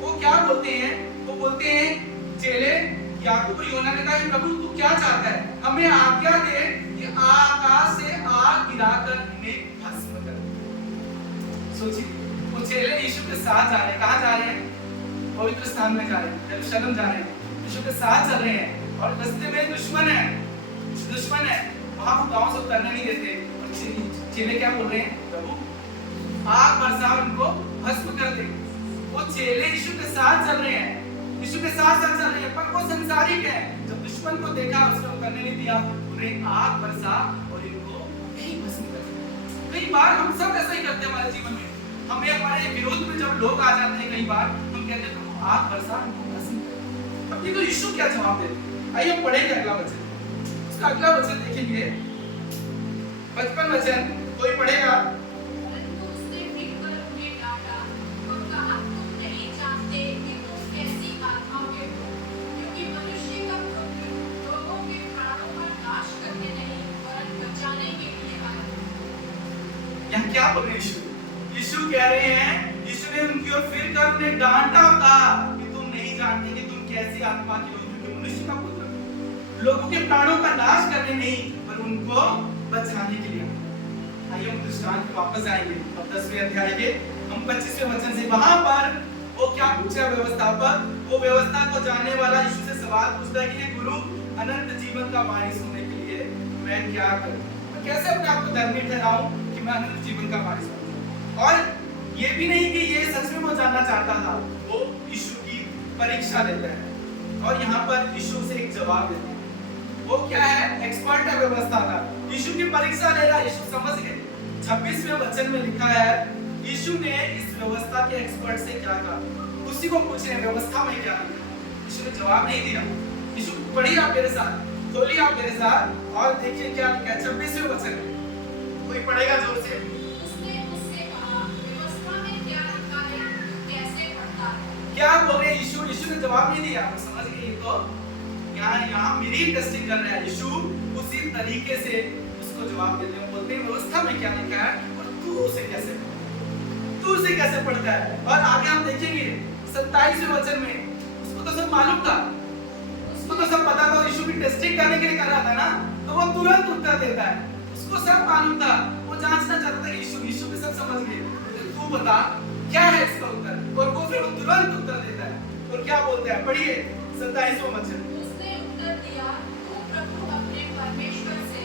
वो क्या बोलते हैं, वो बोलते हैं चेले याकूब और यूहन्ना ने कहा, प्रभु तू क्या चाहता है, हमें आज्ञा दे कि आकाश से आग गिराकर इन्हें भस्म कर दे। सोचिए, वो चेले यीशु के साथ जा रहे हैं, कहाँ जा रहे हैं, पवित्र स्थान में जा रहे हैं, यरूशलेम जा रहे हैं, यीशु के साथ चल रहे हैं, और रास्ते में दुश्मन है, वहां वो गांव से उतरने नहीं देते। और चेले क्या बोल रहे हैं, प्रभु आग बरसा उनको भस्म कर दे। वो चेले यीशु के साथ चल रहे हैं, यीशु के साथ चल रहे हैं, पर वो संसारिक है। जब दुश्मन को देखा, उसने उतरने नहीं दिया, उन्हें आग बरसा और इनको यही भस्म कर दिया। कई बार हम सब ऐसा ही करते हैं हमारे जीवन में। हमें हमारे विरोध में जब लोग आ जाते हैं, कई बार हम कहते हैं प्रभु आप बरसा, हमको बरसी। अब देखो यीशु क्या जवाब देते हैं। आइए हम पढ़ेंगे अगला वचन। उसका अगला वचन देखेंगे, 55 वचन, कोई पढ़ेगा? परंतु उसने फिर कर उन्हें डांटा और कहा, तुम नहीं जानते कि तुम कैसी आत्मा के हो, क्योंकि मनुष्य का पुत्र लोगों के प्राणों का नाश करने नहीं वरन बचाने के लिए आया। यहाँ क्या बोल रहे यीशु? यीशु कह रहे हैं, यीशु ने उनकी ओर फिर कर उन्हें डांटा और कहा कि तुम नहीं जानते कि तुम कैसी आत्मा के हो, क्योंकि मनुष्य का पुत्र लोगों के प्राणों का नाश करने नहीं पर उनको बचाने के लिए। आइए हम दृष्टांत पे वापस आएंगे। अब 10वें अध्याय के हम 25वें वचन से, वहां पर वो क्या पूछ रहा है व्यवस्थापक? वो व्यवस्था को जानने वाला यीशु से सवाल पूछता है कि ये गुरु, अनंत जीवन का वारिस होने के लिए मैं क्या करूं? मैं कैसे अपने आप को धर्मी ठहराऊं कि मैं अनंत जीवन का वारिस बनूं? और ये भी नहीं कि ये सच में वो जानना चाहता था, वो यीशु की परीक्षा लेता है और यहाँ पर यीशु से एक जवाब देता है। वो क्या है? एक्सपर्ट है व्यवस्था का, यीशु की परीक्षा ले रहा है। यीशु समझ गए। 26वें वचन में लिखा है, यीशु ने इस व्यवस्था के एक्सपर्ट से क्या कहा? उसी को पूछ रहे हैं व्यवस्था में क्या लिखा है। यीशु ने जवाब नहीं दिया। यीशु पढ़िए आप मेरे साथ, खोलिए आप मेरे साथ और देखिए क्या लिखा है 26वें वचन में। कोई पढ़ेगा जोर से? उसने उससे कहा, व्यवस्था में क्या लिखा है, तू कैसे पढ़ता है? क्या बोल रहे हैं यीशु? यीशु ने जवाब नहीं दिया। आप समझ गए? ये तो यहाँ मेरी टेस्टिंग कर रहा है यीशु। उसी तरीके से उसको जवाब देते हैं, बोलते हैं व्यवस्था में क्या लिखा है और तू उसे कैसे पढ़ता है? और आगे हम देखेंगे 27वें वचन में, उसको तो सब मालूम था, उसको तो सब पता था। यीशु की टेस्टिंग करने के लिए कर रहा था ना, तो वो तुरंत उत्तर देता है। उसको सब मालूम था, वो जांचना चाहता था कि यीशु भी सब समझ गए, तू बता क्या है इसका उत्तर? और वो फिर तुरंत उत्तर देता है और क्या बोलता है? पढ़िए 27वां वचन। उसने उत्तर दिया, तू प्रभु अपने परमेश्वर से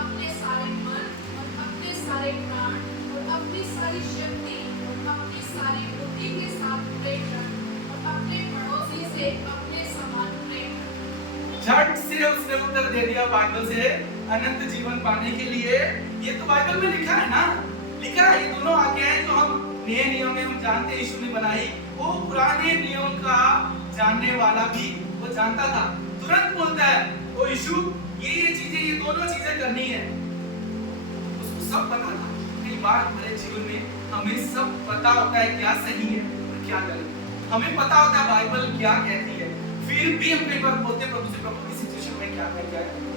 अपने सारे मन और अपने सारे प्राण और अपनी सारी शक्ति और अपनी सारी बुद्धि के साथ प्रेम रख और अपने पड़ोसी से अपने समान प्रेम रख। झट से उसने उत्तर दे दिया बाइबल से, अनंत जीवन पाने के लिए। ये तो बाइबल में लिखा है ना, लिखा है। ये दोनों आज्ञाएं जो हम नए नियम में हम जानते हैं यीशु ने बनाई, वो पुराने नियम का जानने वाला भी वो जानता था। तुरंत बोलता है वो यीशु, ये चीजें, ये दोनों चीजें करनी है। उसको सब पता था। कई बार हमारे जीवन में हमें सब पता होता है क्या सही है और क्या गलत है। हमें पता होता है बाइबल क्या कहती है, फिर भी हम कई बार बोलते हैं प्रभु से, प्रभु की सिचुएशन में क्या है, क्या है।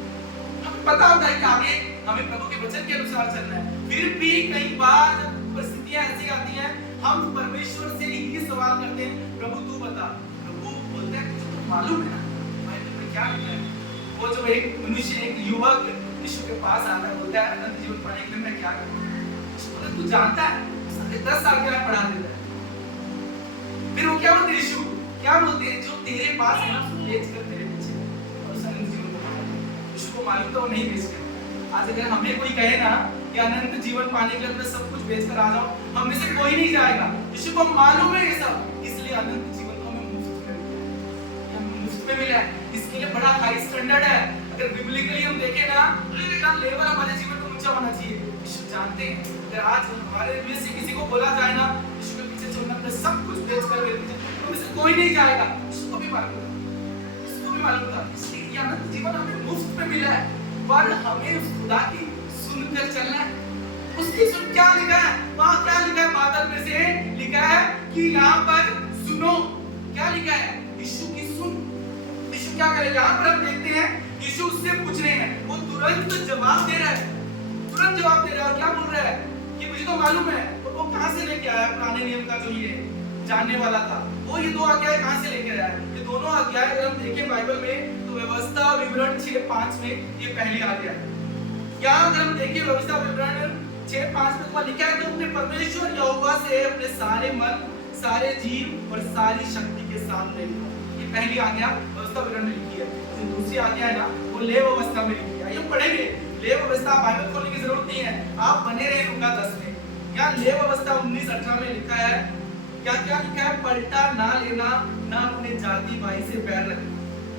हमें पता होता है कि आगे हमें प्रभु के वचन के अनुसार चलना है, फिर भी कई बार परिस्थितियां ऐसी आती हैं, हम परमेश्वर से ही सवाल करते हैं, प्रभु तू बता। प्रभु बोलते हैं तुझे तो मालूम है ना बाइबल में क्या लिखा है। वो जो एक मनुष्य, एक युवक यीशु के पास आता है, बोलता है अनंत जीवन पाने के लिए मैं क्या करूं? यीशु बोलता है तू जानता है, 10 साल के पढ़ा देता है। फिर वो क्या बोलते हैं यीशु, क्या बोलते हैं? जो तेरे पास है ना उसको बेच कर तेरे पीछे और अनंत जीवन को पाना। यीशु को मालूम था वो नहीं बेच कर। आज अगर हमें कोई कहे ना कि अनंत जीवन पाने के लिए मैं सब कुछ बेच कर आ जाऊं, हम में से कोई नहीं जाएगा। यीशु को मालूम है ये सब, इसलिए अनंत जीवन को हमें मुफ्त में मिला है। ये हमें मुफ्त में मिला है, इसके लिए बड़ा हाई स्टैंडर्ड है। अगर बिब्लिकली हम देखें ना, इतना लेवल हमारे जीवन में ऊंचा होना चाहिए। यीशु जानते हैं अगर आज हमारे में से किसी को बोला जाए ना यीशु के पीछे चलना, अपने सब कुछ बेच कर मेरे पीछे, तो में से कोई नहीं जाएगा। उसको भी मालूम था, उसको भी मालूम था। इसलिए ये अनंत जीवन हमें मुफ्त में मिला है, पर हमें उस खुदा की सुनकर चलना है। उसकी सुन क्या लिखा है? वहां क्या लिखा है? बादल में से लिखा है कि यहाँ पर सुनो। क्या लिखा है? यीशु की सुन। यीशु क्या करेगा? यहाँ पर हम देखते हैं यीशु उससे पूछ रहे हैं, वो तुरंत जवाब दे रहा है, तुरंत जवाब दे रहा है। और क्या बोल रहा है कि मुझे तो मालूम है। और वो कहाँ से लेके आया पुराने नियम का जो ये जानने वाला था? वो ये दो आज्ञाएं कहाँ से लेके आया? ये दोनों आज्ञाएं अगर हम देखें बाइबल में तो व्यवस्था विवरण 6:5 में ये पहली आज्ञा है। क्या अगर हम देखें व्यवस्था विवरण 6:5 में तो लिखा है कि अपने परमेश्वर यहोवा से अपने सारे मन, सारे जीव और सारी शक्ति के साथ प्रेम करो। ये पहली आज्ञा व्यवस्था विवरण में लिखी है। जो दूसरी आज्ञा है ना वो लेव अवस्था में लिखी है। ये पढ़ेंगे लेव अवस्था, बाइबल खोलने की जरूरत नहीं है, आप बने रहे लूका 10 में। यहाँ लेव अवस्था 19:18 में लिखा है, क्या क्या लिखा है? पलटा ना लेना, ना अपने जाति भाई से बैर रखना,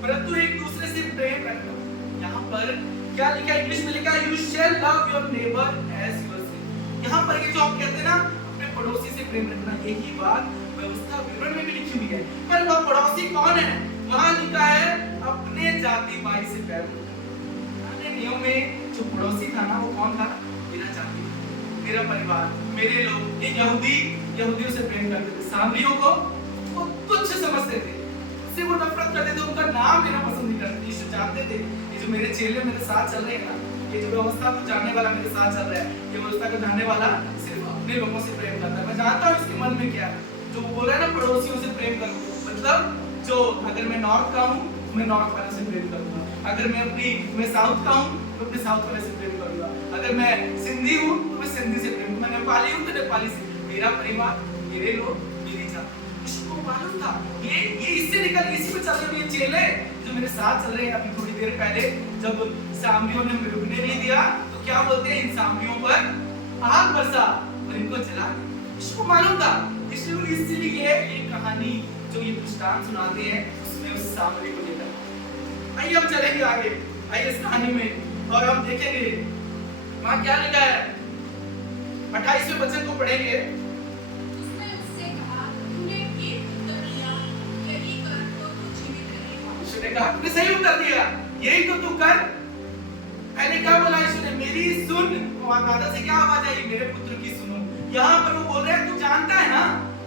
परंतु एक दूसरे से प्रेम रखना। यहाँ पर क्या लिखा है? इंग्लिश में लिखा है, you shall love your neighbour as yourself. यहाँ पर ये जो आप कहते हैं ना अपने पड़ोसी से प्रेम रखना, यही बात व्यवस्था विवरण में भी लिखी हुई है। पर वह पड़ोसी कौन है? वहां लिखा है अपने जाति भाई से प्रेम रखना। नियम में जो पड़ोसी था ना वो कौन था? मेरा जाति, मेरा परिवार, मेरे लोग। ये यहूदियों से प्रेम करते थे, सामरियों को वो तुच्छ समझते थे, से वो नफरत करते थे, उनका नाम लेना पसंद नहीं करते। यीशु जानते थे ये जो मेरे चेले मेरे साथ चल रहे हैं ना, ये जो व्यवस्था को जानने वाला मेरे साथ चल रहा है, ये व्यवस्था को जानने वाला सिर्फ अपने लोगों से प्रेम करता है। मैं जानता हूँ इसके मन में क्या है। जो बोल रहा है ना पड़ोसियों से प्रेम करो, मतलब जो अगर मैं नॉर्थ का हूँ मैं नॉर्थ वाले से प्रेम करूंगा, अगर मैं साउथ का हूँ तो अपने साउथ वाले से प्रेम करूंगा, अगर मैं सिंधी हूँ तो मैं सिंधी से प्रेम, मैं नेपाली हूँ तो नेपाली से। मेरा परिवार, मेरे लोग, मेरी जाति। यीशु को मालूम था ये इससे निकल इसी पे चल रहे हैं चेले जो मेरे साथ चल रहे हैं। अभी थोड़ी देर पहले जब सामरियों ने रुकने नहीं दिया तो क्या बोलते हैं, इन सामरियों पर आग बरसा और इनको जला दिया। यीशु को मालूम था, इसलिए ये कहानी जो ये दृष्टांत सुनाते हैं उसमें उस सामरी को लेकर। आइए हम चलेंगे आगे, आइए इस कहानी में और हम देखेंगे वहां क्या लिखा है। 28वें वचन को पढ़ेंगे। उसने उससे कहा, तूने ठीक उत्तर दिया, यही कर तो तू जीवित रहेगा। यीशु ने कहा तूने सही उत्तर दिया, यही तो तू कर। पहले क्या बोला यीशु ने? मेरी सुन। माता से क्या आवाज आई? मेरे पुत्र की सुनो। यहाँ पर वो बोल रहे हैं तू जानता है ना,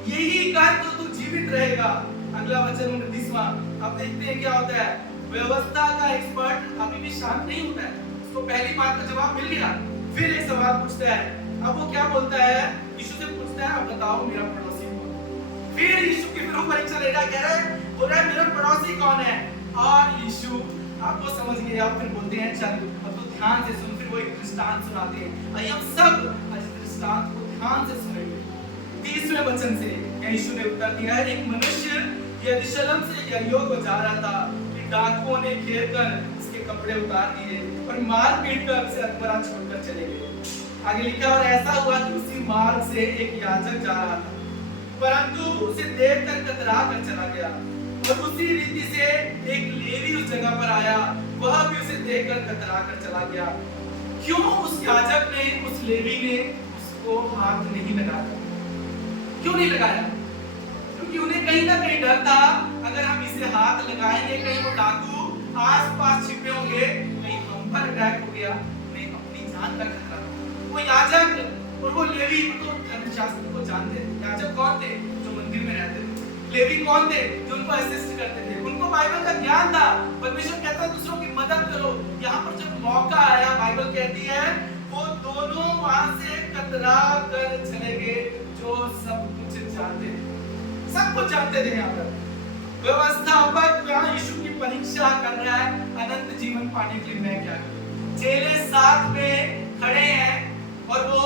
यही कर तो तू जीवित रहेगा। अगला वचन 29वां। अब देखते हैं क्या होता है। व्यवस्था का एक्सपर्ट अभी भी शांत नहीं होता है, उसको पहली बात का जवाब मिल गया, फिर एक सवाल पूछता है। अब वो क्या बोलता है? यीशु से पूछता है अब बताओ मेरा पड़ोसी कौन? फिर यीशु की फिर वो परीक्षा लेना कह रहा है, बोल रहा है मेरा पड़ोसी कौन है? और यीशु आपको समझ गए, आप फिर बोलते हैं चल अब तो ध्यान से सुन। फिर वो एक दृष्टांत सुनाते हैं। आइए हम सब आज दृष्टांत को ध्यान से सुनेंगे। 30वें वचन से यीशु ने उत्तर दिया है, एक मनुष्य यरूशलेम से यरीहो को जा रहा था कि डाकुओं ने घेर कर उसके कपड़े उतार दिए और मार पीट कर उसे अधमरा छोड़कर चले गए। आगे लिखा और ऐसा हुआ कि उसी मार्ग से एक याजक जा रहा था, परंतु उसे देखकर कतरा कर चला गया। और उसी रीति से एक लेवी उस जगह पर आया, वह भी उसे देखकर कतरा कर चला गया। क्यों उस याजक ने, उस लेवी ने उसको हाथ नहीं लगाया? क्यों नहीं लगाया? क्योंकि उन्हें कहीं ना कहीं डर था, अगर हम इसे हाथ लगाएंगे कहीं वो डाकू आसपास छिपे होंगे, कहीं हम पर अटैक हो गया, उन्हें अपनी जान का खतरा था। वो याजक और वो लेवी तो धर्मशास्त्र को जानते थे। याजक कौन थे? जो मंदिर में रहते थे। लेवी कौन थे? जो उनको असिस्ट करते थे। उनको बाइबल का ज्ञान था। परमेश्वर कहता है दूसरों की मदद करो। यहाँ पर जब मौका आया, बाइबल कहती है वो दोनों वहां से कतरा कर चले गए, जो सब कुछ जानते थे, सब कुछ जानते थे। यहाँ पर व्यवस्थापक यहाँ यीशु की परीक्षा कर रहा है, अनंत जीवन पाने के लिए मैं क्या करूं। चेले साथ में खड़े हैं और वो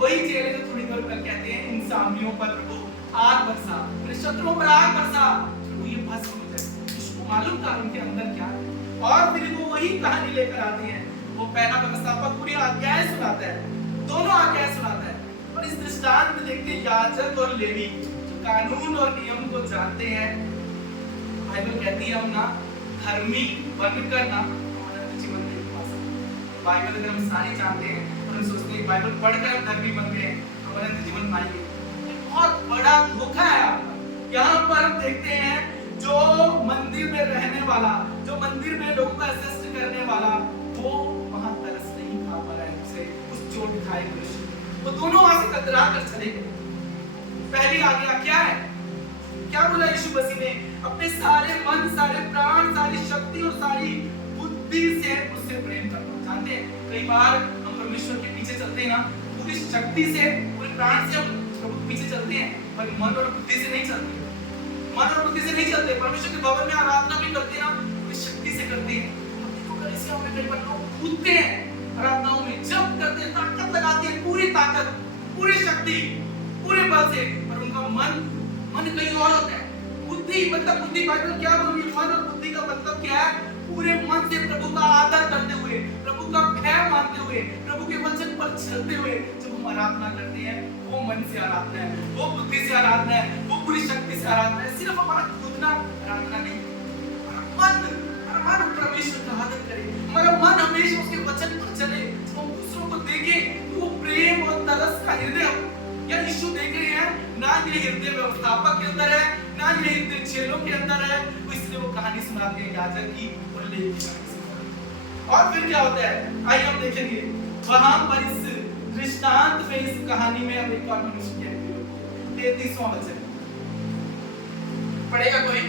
वही चेले जो थोड़ी देर पहले कहते हैं इन सामरियों पर प्रभु आग बरसा, मेरे शत्रुओं पर आग बरसा, प्रभु ये भस्म हो जाए। यीशु को मालूम था उनके अंदर क्या है। और फिर वो वही कहानी लेकर आते हैं। वो पहला व्यवस्थापक पूरी आज्ञाएं सुनाता है, दोनों आज्ञाएं सुनाता है। और इस दृष्टांत में देखते हैं याजक और लेवी जो कानून और नियम को जानते हैं। बाइबल कहती है हम ना धर्मी बनकर ना अनंत जीवन नहीं पा सकते। बाइबल अगर हम सारी जानते हैं और हम सोचते हैं बाइबल पढ़कर हम धर्मी बन गए, हम अनंत जीवन पाएंगे, बहुत बड़ा धोखा है आपका। यहाँ पर हम देखते हैं जो मंदिर में रहने वाला, जो मंदिर में लोगों का असिस्ट करने वाला, वो वहां तरस नहीं खा पा रहा है उसे उस चोट खाए मनुष्य। वो दोनों वहां से कतरा कर चले गए। पहली आज्ञा क्या है? क्या बोला यीशु मसीह ने? अपने सारे मन, सारे प्राण, सारी शक्ति और सारी बुद्धि से उससे प्रेम करना। जानते हैं कई बार हम परमेश्वर के पीछे चलते हैं ना, पूरी शक्ति से, पूरे प्राण से हम प्रभु के पीछे चलते हैं, पर मन और बुद्धि से नहीं चलते। मन और बुद्धि से नहीं चलते। परमेश्वर के भवन में आराधना भी करते हैं ना, पूरी शक्ति से करते हैं। हम देखो कलीसिया में कई बार लोग कूदते हैं आराधनाओं में, जंप करते हैं, ताकत लगाते हैं, पूरी ताकत, पूरी शक्ति, पूरे बल से, पर उनका मन कहीं और होता है। बुद्धि मतलब बुद्धि, बाइबल क्या बोल रही है? मन और बुद्धि का मतलब क्या है? पूरे मन से प्रभु का आदर करते हुए, प्रभु का भय मानते हुए, प्रभु के वचन पर चलते हुए जब हम आराधना करते हैं, वो मन से आराधना है, वो बुद्धि से आराधना है, वो पूरी शक्ति से आराधना है। सिर्फ हमारा कूदना आराधना नहीं, मन परमेश्वर का आदर करे, हमारा मन हमेशा उसके वचन पर चले। जब हम दूसरों को देखें तो वो प्रेम और तरस का हृदय हो। या यीशु देख रहे हैं ना ये हृदय व्यवस्थापक के अंदर है, ना ये हृदय चेलों के अंदर है, तो इसलिए वो कहानी सुनाते हैं याजक की और लेवी की कहानी सुनाते हैं। और फिर क्या होता है, आइए हम देखेंगे वहां पर इस दृष्टांत में, इस कहानी में हम एक और मनुष्य की एंट्री होती है। 33वां वचन पढ़ेगा कोई?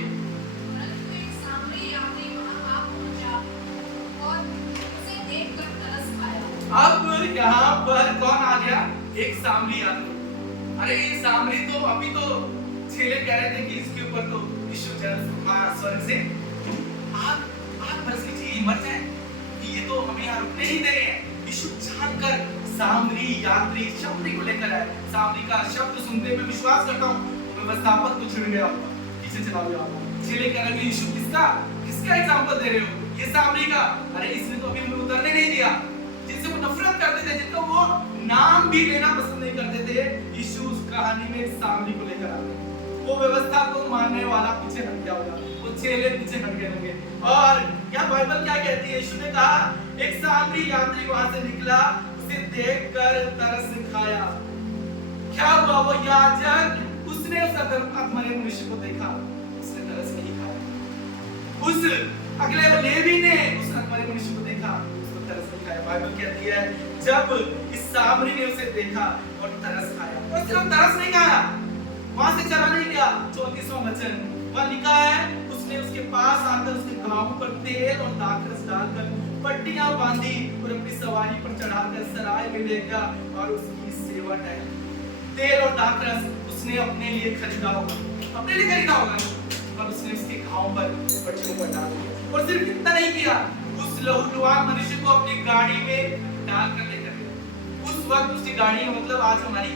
परंतु एक सामरी यात्री वहां आ पहुंचा और उसे देखकर तरस खाया। अब यहाँ पर कौन आ गया? एक सामरी आदमी। अरे ये सामरी तो अभी तो चेले कह रहे थे कि इसके ऊपर तो यीशु स्वर्ग से आग बरस लीजिए, मर जाए, ये तो हमें यहाँ रुकने ही दे रहे हैं। यीशु जानकर सामरी यात्री शब्द को लेकर आए। सामरी का शब्द सुनते मैं विश्वास करता हूँ व्यवस्थापक तो छिड़ गया होगा, पीछे चला गया होगा। चेले कह रहे हैं यीशु किसका एग्जांपल दे रहे हो? ये सामरी का। अरे इसने तो अभी हमें उतरने नहीं दिया। जिनसे वो नफरत करते थे, जिनका वो नाम भी लेना पसंद नहीं करते थे, यीशु उस कहानी में सामरी को लेकर आते हैं। वो व्यवस्था को मानने वाला पीछे हट गया होगा, वो चेले पीछे हट गए होंगे। और यहाँ बाइबल क्या कहती है? यीशु ने कहा एक सामरी यात्री वहां से निकला, उसे देखकर तरस खाया। क्या हुआ? वो याजक उसने उस अधमरे मनुष्य को देखा, उसने तरस नहीं खाया। उस अगले लेवी ने उस अधमरे मनुष्य को देखा, उसको तरस नहीं खाया। बाइबल कहती है जब इस सामरी ने उसे देखा और तरस खाया, और सिर्फ तरस नहीं खाया, वहां से चला नहीं गया। 34वां वचन वहां लिखा है उसने उसके पास आकर उसके घावों पर तेल और दाखरस डालकर पट्टियां बांधी और अपनी सवारी पर चढ़ाकर सराय में ले गया और उसकी सेवा टहली। तेल और दाखरस उसने अपने लिए खरीदा होगा, अपने लिए खरीदा होगा, और उसने उसके घावों पर पट्टियों पर डाल दिया। और सिर्फ इतना नहीं किया, उस लहूलुहान मनुष्य को अपनी गाड़ी में डालकर लेकर गया। उस वक्त उसकी गाड़ी का मतलब आज हमारी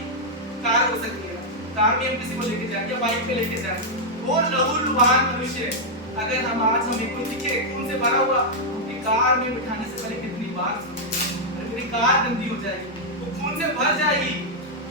कार हो सकती है, कार में हम किसी को लेके जाएं या बाइक पे लेके जाएं, वो लहूलुहान मनुष्य अगर हम आज हमें कोई दिखे खून से भरा हुआ, अपनी कार में बिठाने से पहले कितनी बार सोचें मेरी कार गंदी हो जाएगी, वो खून से भर जाएगी।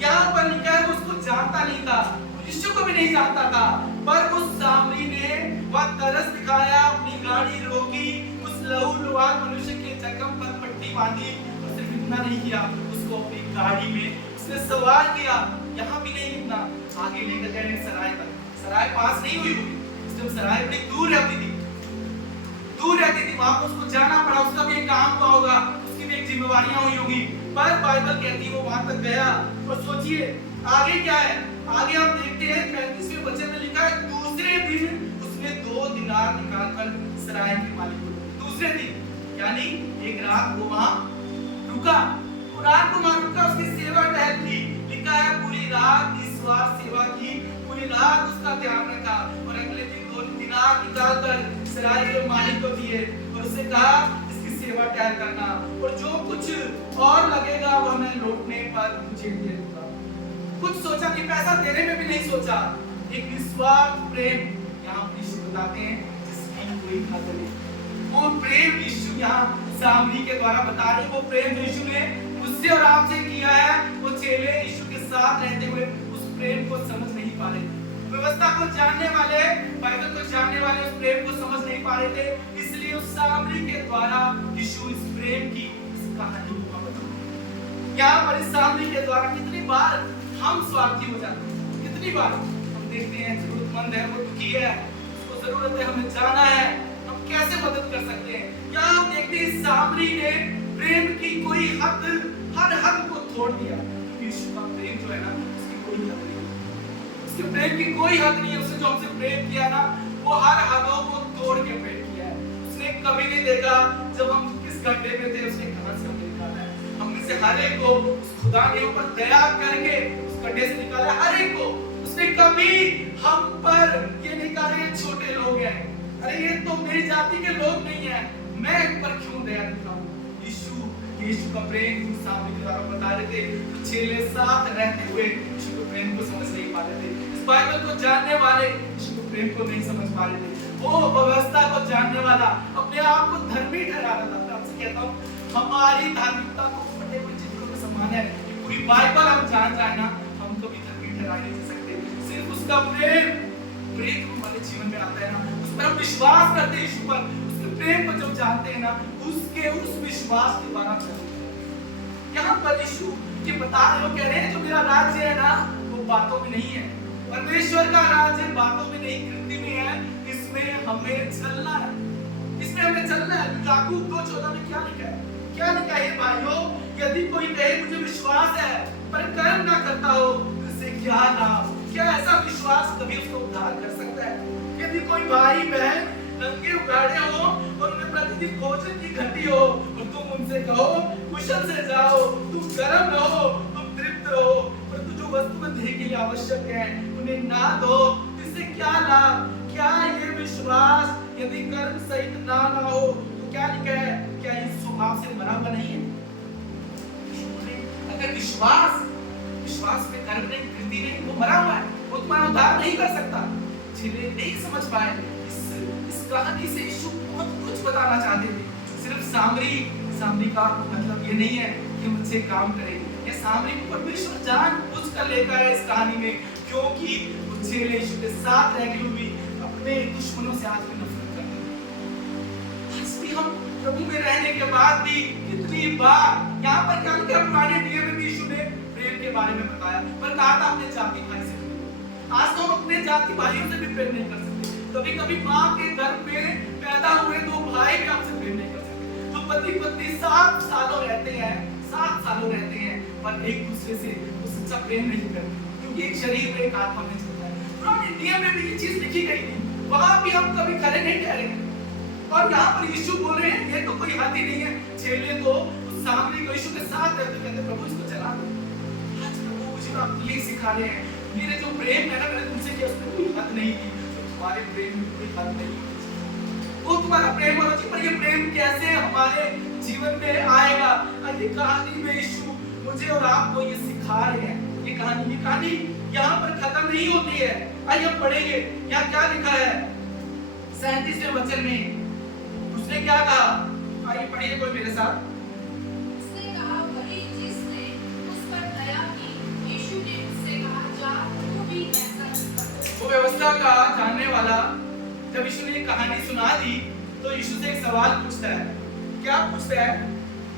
यहाँ पर लिखा है उसको जानता नहीं था, यीशु को भी नहीं जानता था, पर उस सामरी ने वह तरस दिखाया, अपनी गाड़ी रोकी, उस लहूलुहान मनुष्य के जख्म पर पट्टी बांधी, और सिर्फ इतना नहीं किया, उसको अपनी गाड़ी में उसने सवार किया। यहाँ भी नहीं इतना, आगे लेकर गए सराय तक। सराय पास नहीं हुई होगी, इसलिए सराय बड़ी दूर रहती थी, वहां पर उसको जाना पड़ा, उसका भी एक काम हुआ होगा, उसकी भी एक जिम्मेवारियां हुई होगी। पर बाइबल कहती है वो वहां तक गया, और सोचिए आगे क्या है। आगे हम देखते हैं 35वें वचन में लिखा है दूसरे दिन उसने 2 दिनार निकालकर सराय के मालिक को दिए। दूसरे दिन यानी एक रात वो वहां रुका, रात को वहां रुका, उसकी सेवा टहल की। लिखा है पूरी रात निस्वार्थ सेवा की, पूरी रात उसका ध्यान रखा, और अगले दिन 2 दिनार निकालकर सराय के मालिक को दिए, और उससे कहा इसकी सेवा टहल करना, और जो कुछ और लगेगा वो मैं लौटने पर तुझे दे दूंगा। कुछ सोचा कि पैसा देने में भी नहीं सोचा, एक निस्वार्थ प्रेम यहाँ यीशु बताते हैं जिसकी कोई हद नहीं। वो प्रेम यीशु यहाँ सामरी के द्वारा बता रहे, वो प्रेम यीशु ने मुझसे और आपसे किया है। वो चेले यीशु के साथ रहते हुए उस प्रेम को समझ नहीं पा रहे, व्यवस्था को जानने वाले, बाइबल को जानने वाले उस प्रेम को समझ नहीं पा रहे थे। इसलिए उस सामरी के द्वारा यीशु इस प्रेम की इस कहानी को बताते। यहाँ पर इस सामरी के द्वारा कितनी बार हम स्वार्थी हो जाते हैं, कितनी बार हम देखते हैं जरूरतमंद है, वो दुखी है, उसको जरूरत है, हमें जाना है, हम कैसे मदद कर सकते हैं। यहाँ हम देखते हैं इस सामरी ने प्रेम की कोई हद, हर हद को तोड़ दिया। यीशु का प्रेम जो है ना, उसकी कोई हद नहीं, उसके प्रेम की कोई हद नहीं है। उसने जो हमसे प्रेम किया ना, वो हर हदों को तोड़ के प्रेम किया है। उसने कभी नहीं देखा जब हम किस गड्ढे में थे, उसने कहां से हमें निकाला है। हमने से हर एक को उस खुदा ने ऊपर दया करके उस गड्ढे से निकाला, हर एक को। उसने कभी हम पर ये नहीं कहा ये छोटे लोग हैं, अरे ये तो मेरी जाति के लोग नहीं है, मैं इन पर क्यों दया दिखाऊं। यीशु का प्रेम सामने के द्वारा बता रहे थे, तो चेले साथ रहते हुए यीशु के प्रेम को समझ नहीं पा रहे थे। इस बाइबल को जानने वाले यीशु के प्रेम को नहीं समझ पा रहे थे। वो व्यवस्था को जानने वाला अपने आप को धर्मी ठहरा रहा था। आपसे कहता हूँ हमारी धार्मिकता को फटे हुए चित्रों के समान है। पूरी बाइबल हम जान जाए ना, हम कभी धर्मी ठहरा नहीं सकते। सिर्फ उसका प्रेम हमारे जीवन में आता है ना, उस पर हम विश्वास करते हैं, यीशु पर प्रेम को जब जानते हैं ना, उसके उस विश्वास के द्वारा यहाँ पर यीशु के बता रहे हो, कह रहे हैं जो मेरा राज्य है ना वो बातों में नहीं है। परमेश्वर का राज्य बातों में नहीं कृति में है। इसमें हमें चलना है, इसमें हमें चलना है। याकूब 2:14 में क्या लिखा है? क्या लिखा है भाइयों? यदि कोई कहे मुझे विश्वास है पर कर्म ना करता हो तो इससे क्या लाभ? क्या ऐसा विश्वास कभी उसको उद्धार कर सकता है? यदि कोई भाई बहन नंगे उगाड़े हो और उन्हें प्रतिदिन भोजन की घटी हो और तुम उनसे कहो कुशल से जाओ, तुम गर्म रहो, तुम तृप्त रहो, परंतु जो वस्तु में देह के लिए आवश्यक है उन्हें ना दो, इससे क्या लाभ? क्या ये विश्वास यदि कर्म सहित ना हो तो क्या लिखा है? क्या ये स्वभाव से मरा हुआ नहीं है? अगर विश्वास में कर्म नहीं, कृति नहीं, वो मरा हुआ है, वो तुम्हारा उद्धार नहीं कर सकता। चेले नहीं समझ पाए इस कहानी से यीशु बहुत कुछ बताना चाहते थे। सिर्फ सामरी का मतलब ये नहीं है कि हम अच्छे काम करें। ये सामरी को परमेश्वर जानबूझ कर लेकर है इस कहानी में, क्योंकि वो चेले यीशु के साथ रह के भी अपने दुश्मनों से आज भी नफरत करते हैं। आज भी हम प्रभु में रहने के बाद भी कितनी बार यहाँ पर क्या लिखा? पुराने नियम में भी यीशु ने प्रेम के बारे में बताया, पर कहा था अपने जाति भाई से। आज तो हम अपने जाति भाइयों से भी प्रेम नहीं कर सकते। कभी कभी माँ के गर्भ में पैदा हुए दो भाई भी आपसे प्रेम नहीं कर सकते। तो पति पत्नी 7 सालों रहते हैं पर एक दूसरे से वो सच्चा प्रेम नहीं करते, क्योंकि एक शरीर में एक आत्मा में चलता है। पुराने नियम में भी ये चीज लिखी गई थी, वहां भी हम कभी खड़े नहीं ठहरे। और यहाँ पर यीशु बोल रहे हैं ये तो कोई हद ही नहीं है। चेले तो उस सामरी को यीशु के साथ रहते कहते प्रभु इसको चला दो। आज प्रभु मुझे आपको यही सिखा रहे हैं, मेरे जो प्रेम है ना मैंने तुमसे किया उसमें कोई हद नहीं थी, तो तुम्हारे प्रेम में कोई हद नहीं है। वो तुम्हारा प्रेम होना चाहिए, पर ये प्रेम कैसे हमारे जीवन में आएगा? ये कहानी में यीशु मुझे और आपको ये सिखा रहे हैं। ये कहानी यहाँ पर खत्म नहीं होती है। आइए हम पढ़ेंगे यहाँ क्या लिखा है 37वें वचन में। उसने क्या कहा? आइए पढ़िए कोई मेरे साथ। उसने कहा वही जिसने उस पर दया की। यीशु ने उससे कहा जा तू भी ऐसा ही कर। वो व्यवस्था का जानने वाला जब यीशु ने ये कहानी सुना दी तो यीशु से एक सवाल पूछता है। क्या पूछता है?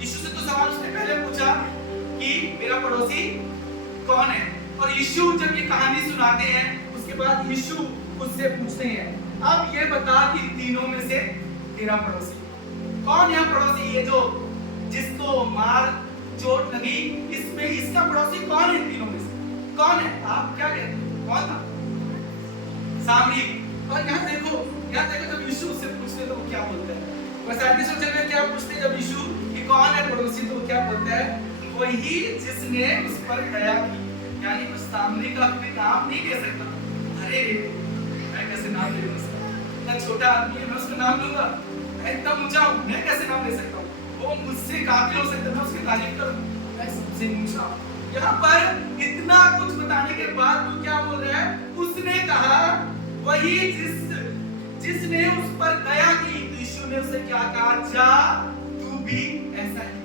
यीशु से तो सवाल उसने पहले पूछा कि मेरा पड़ोसी कौन है, और यीशु जब ये कहानी सुनाते हैं उसके बाद यीशु उससे पूछते हैं अब ये बता कि तीनों में से तेरा पड़ोसी कौन है? पड़ोसी ये जो जिसको मार चोट लगी, इसमें इसका पड़ोसी कौन है? तीनों में से कौन है? आप क्या कहते हैं कौन था? सामरी। और यहाँ देखो जब यीशु उससे पूछते तो वो क्या बोलता है? बस 37वें वचन में क्या पूछते हैं जब यीशु कि कौन है पड़ोसी, तो वो क्या बोलता है? वही जिसने उस पर दया की। यानी उस सामरी का अपने नाम नहीं ले सकता। अरे मैं कैसे नाम ले लूं उसका? इतना छोटा आदमी है, मैं उसका नाम लूंगा? मैं इतना ऊंचा हूं, मैं कैसे नाम ले सकता हूं? वो मुझसे काबिल हो सकता है, मैं उसकी तारीफ करूं? मैं सबसे ऊंचा हूं। यहाँ पर इतना कुछ बताने के बाद वो क्या बोल रहा है? उसने कहा वही जिसने उस पर दया की। तो यीशु ने उसे क्या कहा? जा तू भी ऐसा ही।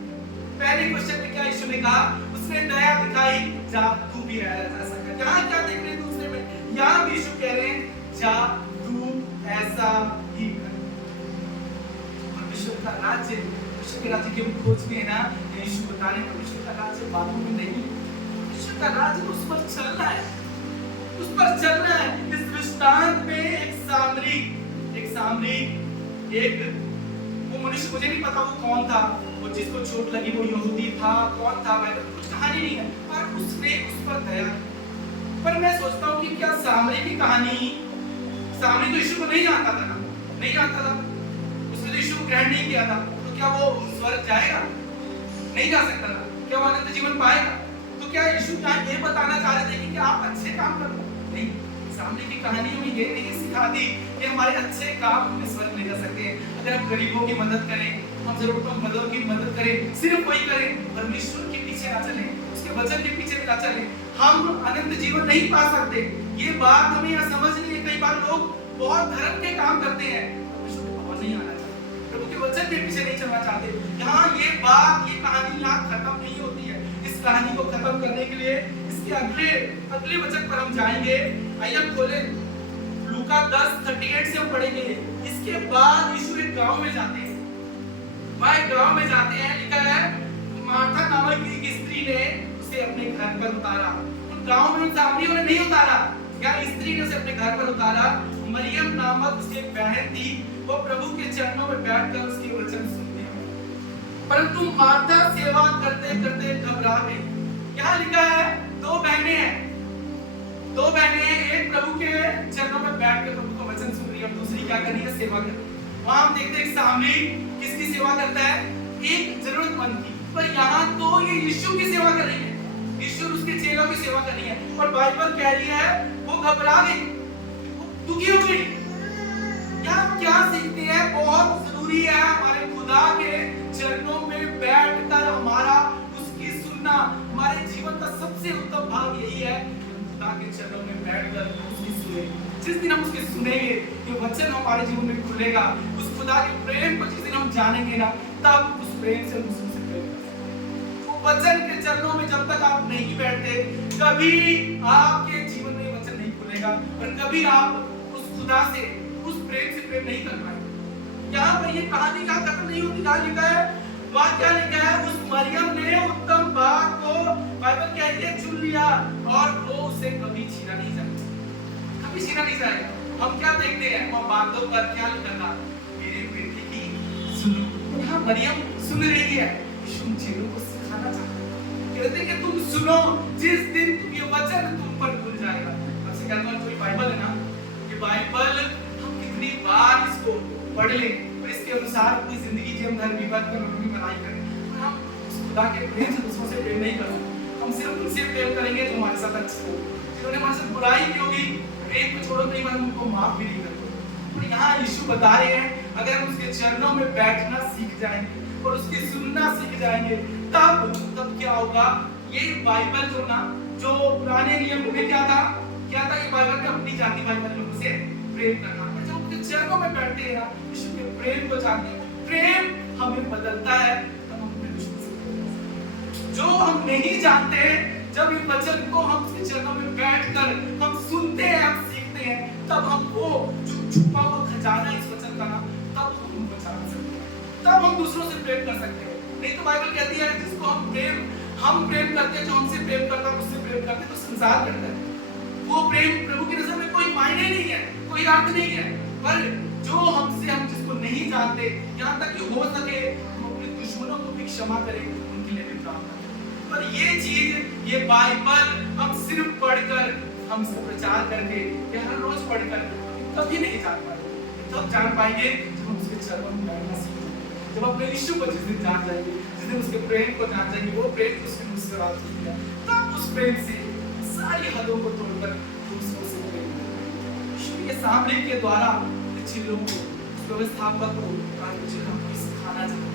पहले क्वेश्चन में क्या यीशु ने कहा? उसने दया दिखाई, जा तू भी ऐसा कर। यहाँ क्या देख रहे हैं दूसरे में? यहाँ भी यीशु कह रहे हैं जा तू ऐसा ही कर। परमेश्वर का राज्य, परमेश्वर के राज्य की हम खोज में है ना, यीशु बता रहे हैं परमेश्वर का राज्य बातों में नहीं, परमेश्वर का राज्य उस पर चलना है, उस पर चलना है। इस दृष्टांत में एक सामरी वो मनुष्य, मुझे नहीं पता वो कौन था, वो जिसको चोट लगी वो यहूदी था, कौन था मैं कुछ कहानी नहीं है, पर उसने उस पर दया। पर मैं सोचता हूँ कि क्या सामरी की कहानी, सामरी तो यीशु को नहीं जानता था ना, नहीं जानता था, उसने तो यीशु को ग्रहण नहीं किया था, तो क्या वो स्वर्ग जाएगा? नहीं जा सकता था। क्या वो अनंत जीवन पाएगा? तो क्या यीशु क्या ये बताना चाह रहे थे कि आप अच्छे काम करो? नहीं, सामने की कहानियों में ये नहीं सिखाती कि हमारे अच्छे काम हमें स्वर्ग ले जा सकते हैं। अगर हम गरीबों की मदद करें, हम जरूरतमंदों की मदद करें, सिर्फ वही करें, परमेश्वर के पीछे ना चलें, उसके वचन के पीछे ना चलें, हम अनंत जीवन नहीं पा सकते। ये बात हमें यहाँ समझनी है। कई बार लोग बहुत धर्म के काम करते हैं, परमेश्वर के पास नहीं आना चाहते, प्रभु के वचन के पीछे नहीं चलना चाहते। यहाँ ये बात, ये कहानी यहाँ खत्म नहीं होती है। इस कहानी को खत्म करने के लिए इसके अगले वचन पर हम जाएंगे। आइए हम खोलें लूका 10:38 से हम पढ़ेंगे। इसके बाद यीशु एक गांव में जाते हैं, वहाँ एक गांव में जाते हैं, लिखा है मार्था नामक एक स्त्री ने उसे अपने घर पर उतारा। उन गांव में उन सामरियों ने नहीं उतारा, या स्त्री ने उसे अपने घर पर उतारा। मरियम नामक उसकी एक बहन थी, वो प्रभु के चरणों में बैठकर उसके वचन सुनती है। परंतु मार्था सेवा करते करते घबरा गई। यहाँ लिखा है दो बहनें हैं, एक प्रभु के चरणों में बैठकर प्रभु का वचन सुन रही है, और दूसरी क्या कर रही है? सेवा कर रही है। वहां हम देखते हैं सामरी किसकी सेवा करता है? एक जरूरतमंद की। पर यहाँ तो ये यीशु की सेवा कर रही है, यीशु और उसके चेलों की सेवा कर रही है। और बाइबल कह रही है वो घबरा गई, वो दुखी हो गई। यहाँ क्या सीखते हैं? बहुत जरूरी है हमारे खुदा के चरणों में बैठकर हमारा उसकी सुनना। हमारे जीवन का सबसे उत्तम भाग यही है, खुदा के चरणों में बैठकर उसकी सुने। जिस दिन हम उसके सुनेंगे, ये वचन हमारे जीवन में खुलेगा। उस खुदा के प्रेम को जिस दिन हम जानेंगे ना, तब उस प्रेम से हम उससे प्रेम करेंगे। वो वचन के चरणों में जब तक आप नहीं बैठते, कभी आपके जीवन में वचन नहीं खुलेगा, और कभी आप उस खुदा से, उस प्रेम से प्रेम नहीं कर पाएंगे। यहाँ पर ये कहानी का खत्म नहीं होती। कहाँ लिखा है? वहाँ क्या लिखा है? उस मरियम ने उत्तम भाग को बाइबल कहती है चुन लिया, और वो उसे कभी छीना नहीं जाएगा, कभी छीना नहीं जाएगा। हम क्या देखते हैं? वहाँ बातों पर क्या लिखा था? मेरे बेटे की सुनो। यहाँ मरियम सुन रही है, यीशु उन चेलों को सिखाना चाहता है, कहते हैं कि तुम सुनो, जिस दिन तुम ये वचन तुम पर खुल जाएगा। आपसे कहता हूँ, कोई बाइबल है ना, ये बाइबल हम कितनी बार इसको पढ़ लें, और इसके अनुसार अपनी जिंदगी जी हम धर्मी बनाई करें, और हम उस खुदा के प्रेम से दूसरों से प्रेम नहीं कर सकते। हम सिर्फ उनसे प्रेम करेंगे जो हमारे साथ अच्छे हो, जिन्होंने हमारे साथ बुराई की होगी, प्रेम को छोड़ो, कई बार हम उनको माफ भी नहीं करते। तो यहाँ यीशु बता रहे हैं, अगर हम उसके चरणों में बैठना सीख जाएंगे और उसकी सुनना सीख जाएंगे, तब क्या होगा? ये बाइबल जो ना, जो पुराने नियम में क्या था? ये बाइबल में अपनी जाति भाई बहन लोगों से प्रेम करना। जब उनके चरणों में बैठते हैं ना, यीशु के प्रेम को जानते हैं, प्रेम हमें बदलता है, तब हम अपने दुश्मन से प्रेम करते हैं। जो हम नहीं जानते, जब ये वचन को हम उसके चरणों में बैठकर हम सुनते हैं, हम सीखते हैं, तब हमको जो छुपा हुआ खजाना इस वचन का ना, तब हम उनको जान सकते हैं, तब हम दूसरों से प्रेम कर सकते हैं। नहीं तो बाइबल कहती है जिसको हम प्रेम करते हैं, जो हमसे प्रेम करता है, उससे प्रेम करते हैं, तो संसार करता है। वो प्रेम प्रभु की नजर में कोई मायने नहीं है, कोई अर्थ नहीं है। पर जो हमसे, हम जिसको नहीं जानते, यहाँ तक कि हो सके हम अपने दुश्मनों को भी क्षमा करें, उनके लिए भी प्रार्थना करें। पर ये चीज, ये बाइबल हम सिर्फ पढ़कर, हम इसका प्रचार करके, या हर रोज पढ़कर कभी नहीं जान पाएंगे। तब जान पाएंगे जब हम उसके चरणों में बैठना सीखेंगे, जब अपने यीशु को जिस दिन जान जाएंगे, जिस दिन उसके प्रेम को जान जाएंगे, वो प्रेम उसके मुझसे बात की है, तब उस प्रेम से सारी हदों को तोड़कर दूसरों से प्रेम करेंगे। यीशु के सामने के द्वारा चेलों को, व्यवस्थापक को, चेलों को सिखाना चाहिए।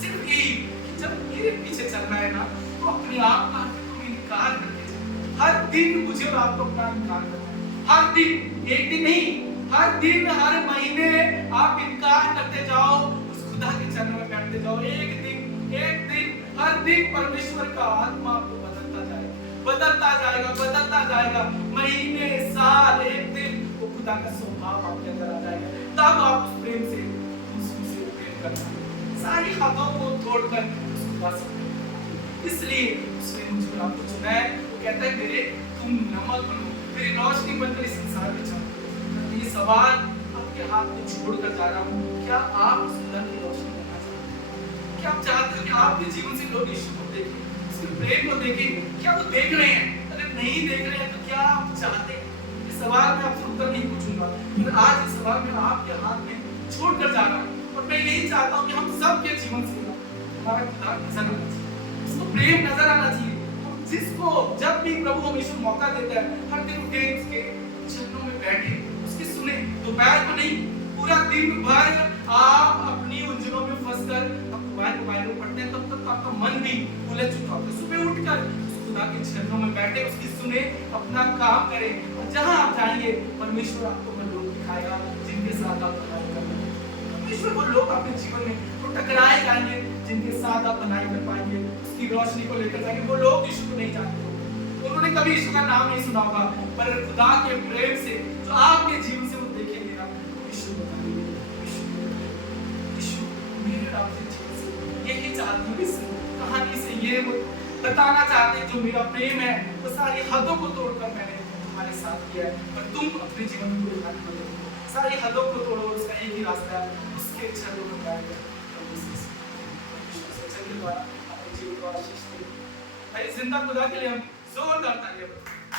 सिर्फ यही कि जब मेरे पीछे चलना है ना, तो अपने आप का तुम इनकार करके जाओ। हर दिन मुझे और आपको अपना इनकार करना है, हर दिन, एक दिन नहीं, हर दिन, हर महीने आप इनकार करते जाओ, उस खुदा के चरणों में बैठते जाओ। एक दिन, हर दिन परमेश्वर का आत्मा आपको बदलता जाएगा। महीने, साल, एक दिन वो खुदा का स्वभाव आपके अंदर आ जाएगा। तब आप उस प्रेम से, उससे प्रेम करना, सारी हाथों को तोड़कर उस खुदा से प्रेम करना। इसलिए उसने मुझे आपको चुना है। वो कहता है मेरे तुम नमक बनो, मेरी रोशनी बनकर इस संसार में चमको। ये सवाल आपके हाथ में छोड़कर जा रहा हूँ, क्या आप उस खुदा की रोशनी बनना चाहते हैं? क्या आप चाहते हो कि आपके जीवन से लोग यीशु को देखें, उसके प्रेम को देखें? क्या वो देख रहे हैं? अगर नहीं देख रहे हैं तो क्या आप चाहते हैं? इस सवाल में आपसे उत्तर नहीं पूछूंगा, फिर आज इस सवाल में आपके हाथ में छोड़कर जा रहा हूँ। और मैं यही चाहता हूँ कि हम सबके जीवन से हमारा खुदा नजर आना चाहिए, उसको प्रेम नजर आना चाहिए। जिसको जब भी प्रभु हमेशा मौका देता है, हर दिन उठे, उसके चरणों में बैठे, उसके सुने। दोपहर को नहीं, पूरा दिन भर आप अपनी उलझनों में फंसकर बाइबल पढ़ते हैं, तब तक आपका मन भी उलझ चुका होता है। सुबह उठकर खुदा के चरणों में बैठे, उसकी सुने, अपना काम करें, और जहां आप जाएंगे परमेश्वर आपको वो लोग दिखाएगा जिनके साथ आप भलाई कर पाएंगे। परमेश्वर वो लोग आपके जीवन में तो टकराए जाएंगे जिनके साथ आप भलाई कर पाएंगे, उसकी रोशनी को लेकर जाएंगे। वो लोग यीशु को नहीं जानते, उन्होंने कभी यीशु का नाम नहीं सुना होगा, पर खुदा के प्रेम से जो आपके जीवन से वो देखेंगे ना, यीशु बताएंगे, यीशु मेरे नाम से। यही चाहती हूँ इस कहानी से ये बताना चाहते हैं जो मेरा प्रेम है वो सारी हदों को तोड़कर मैंने तुम्हारे साथ किया है और तुम अपने जीवन में कोई हद मत रखो। सारी हदों को तोड़ो, उसका एक ही रास्ता है, उसके छलों को पार करो। प्रभु यीशु मसीह वचन के द्वारा अपने जीवन को आशीष दे। भाई जिंदा खुदा के लिए हम जोरदार तालियां बजाएं।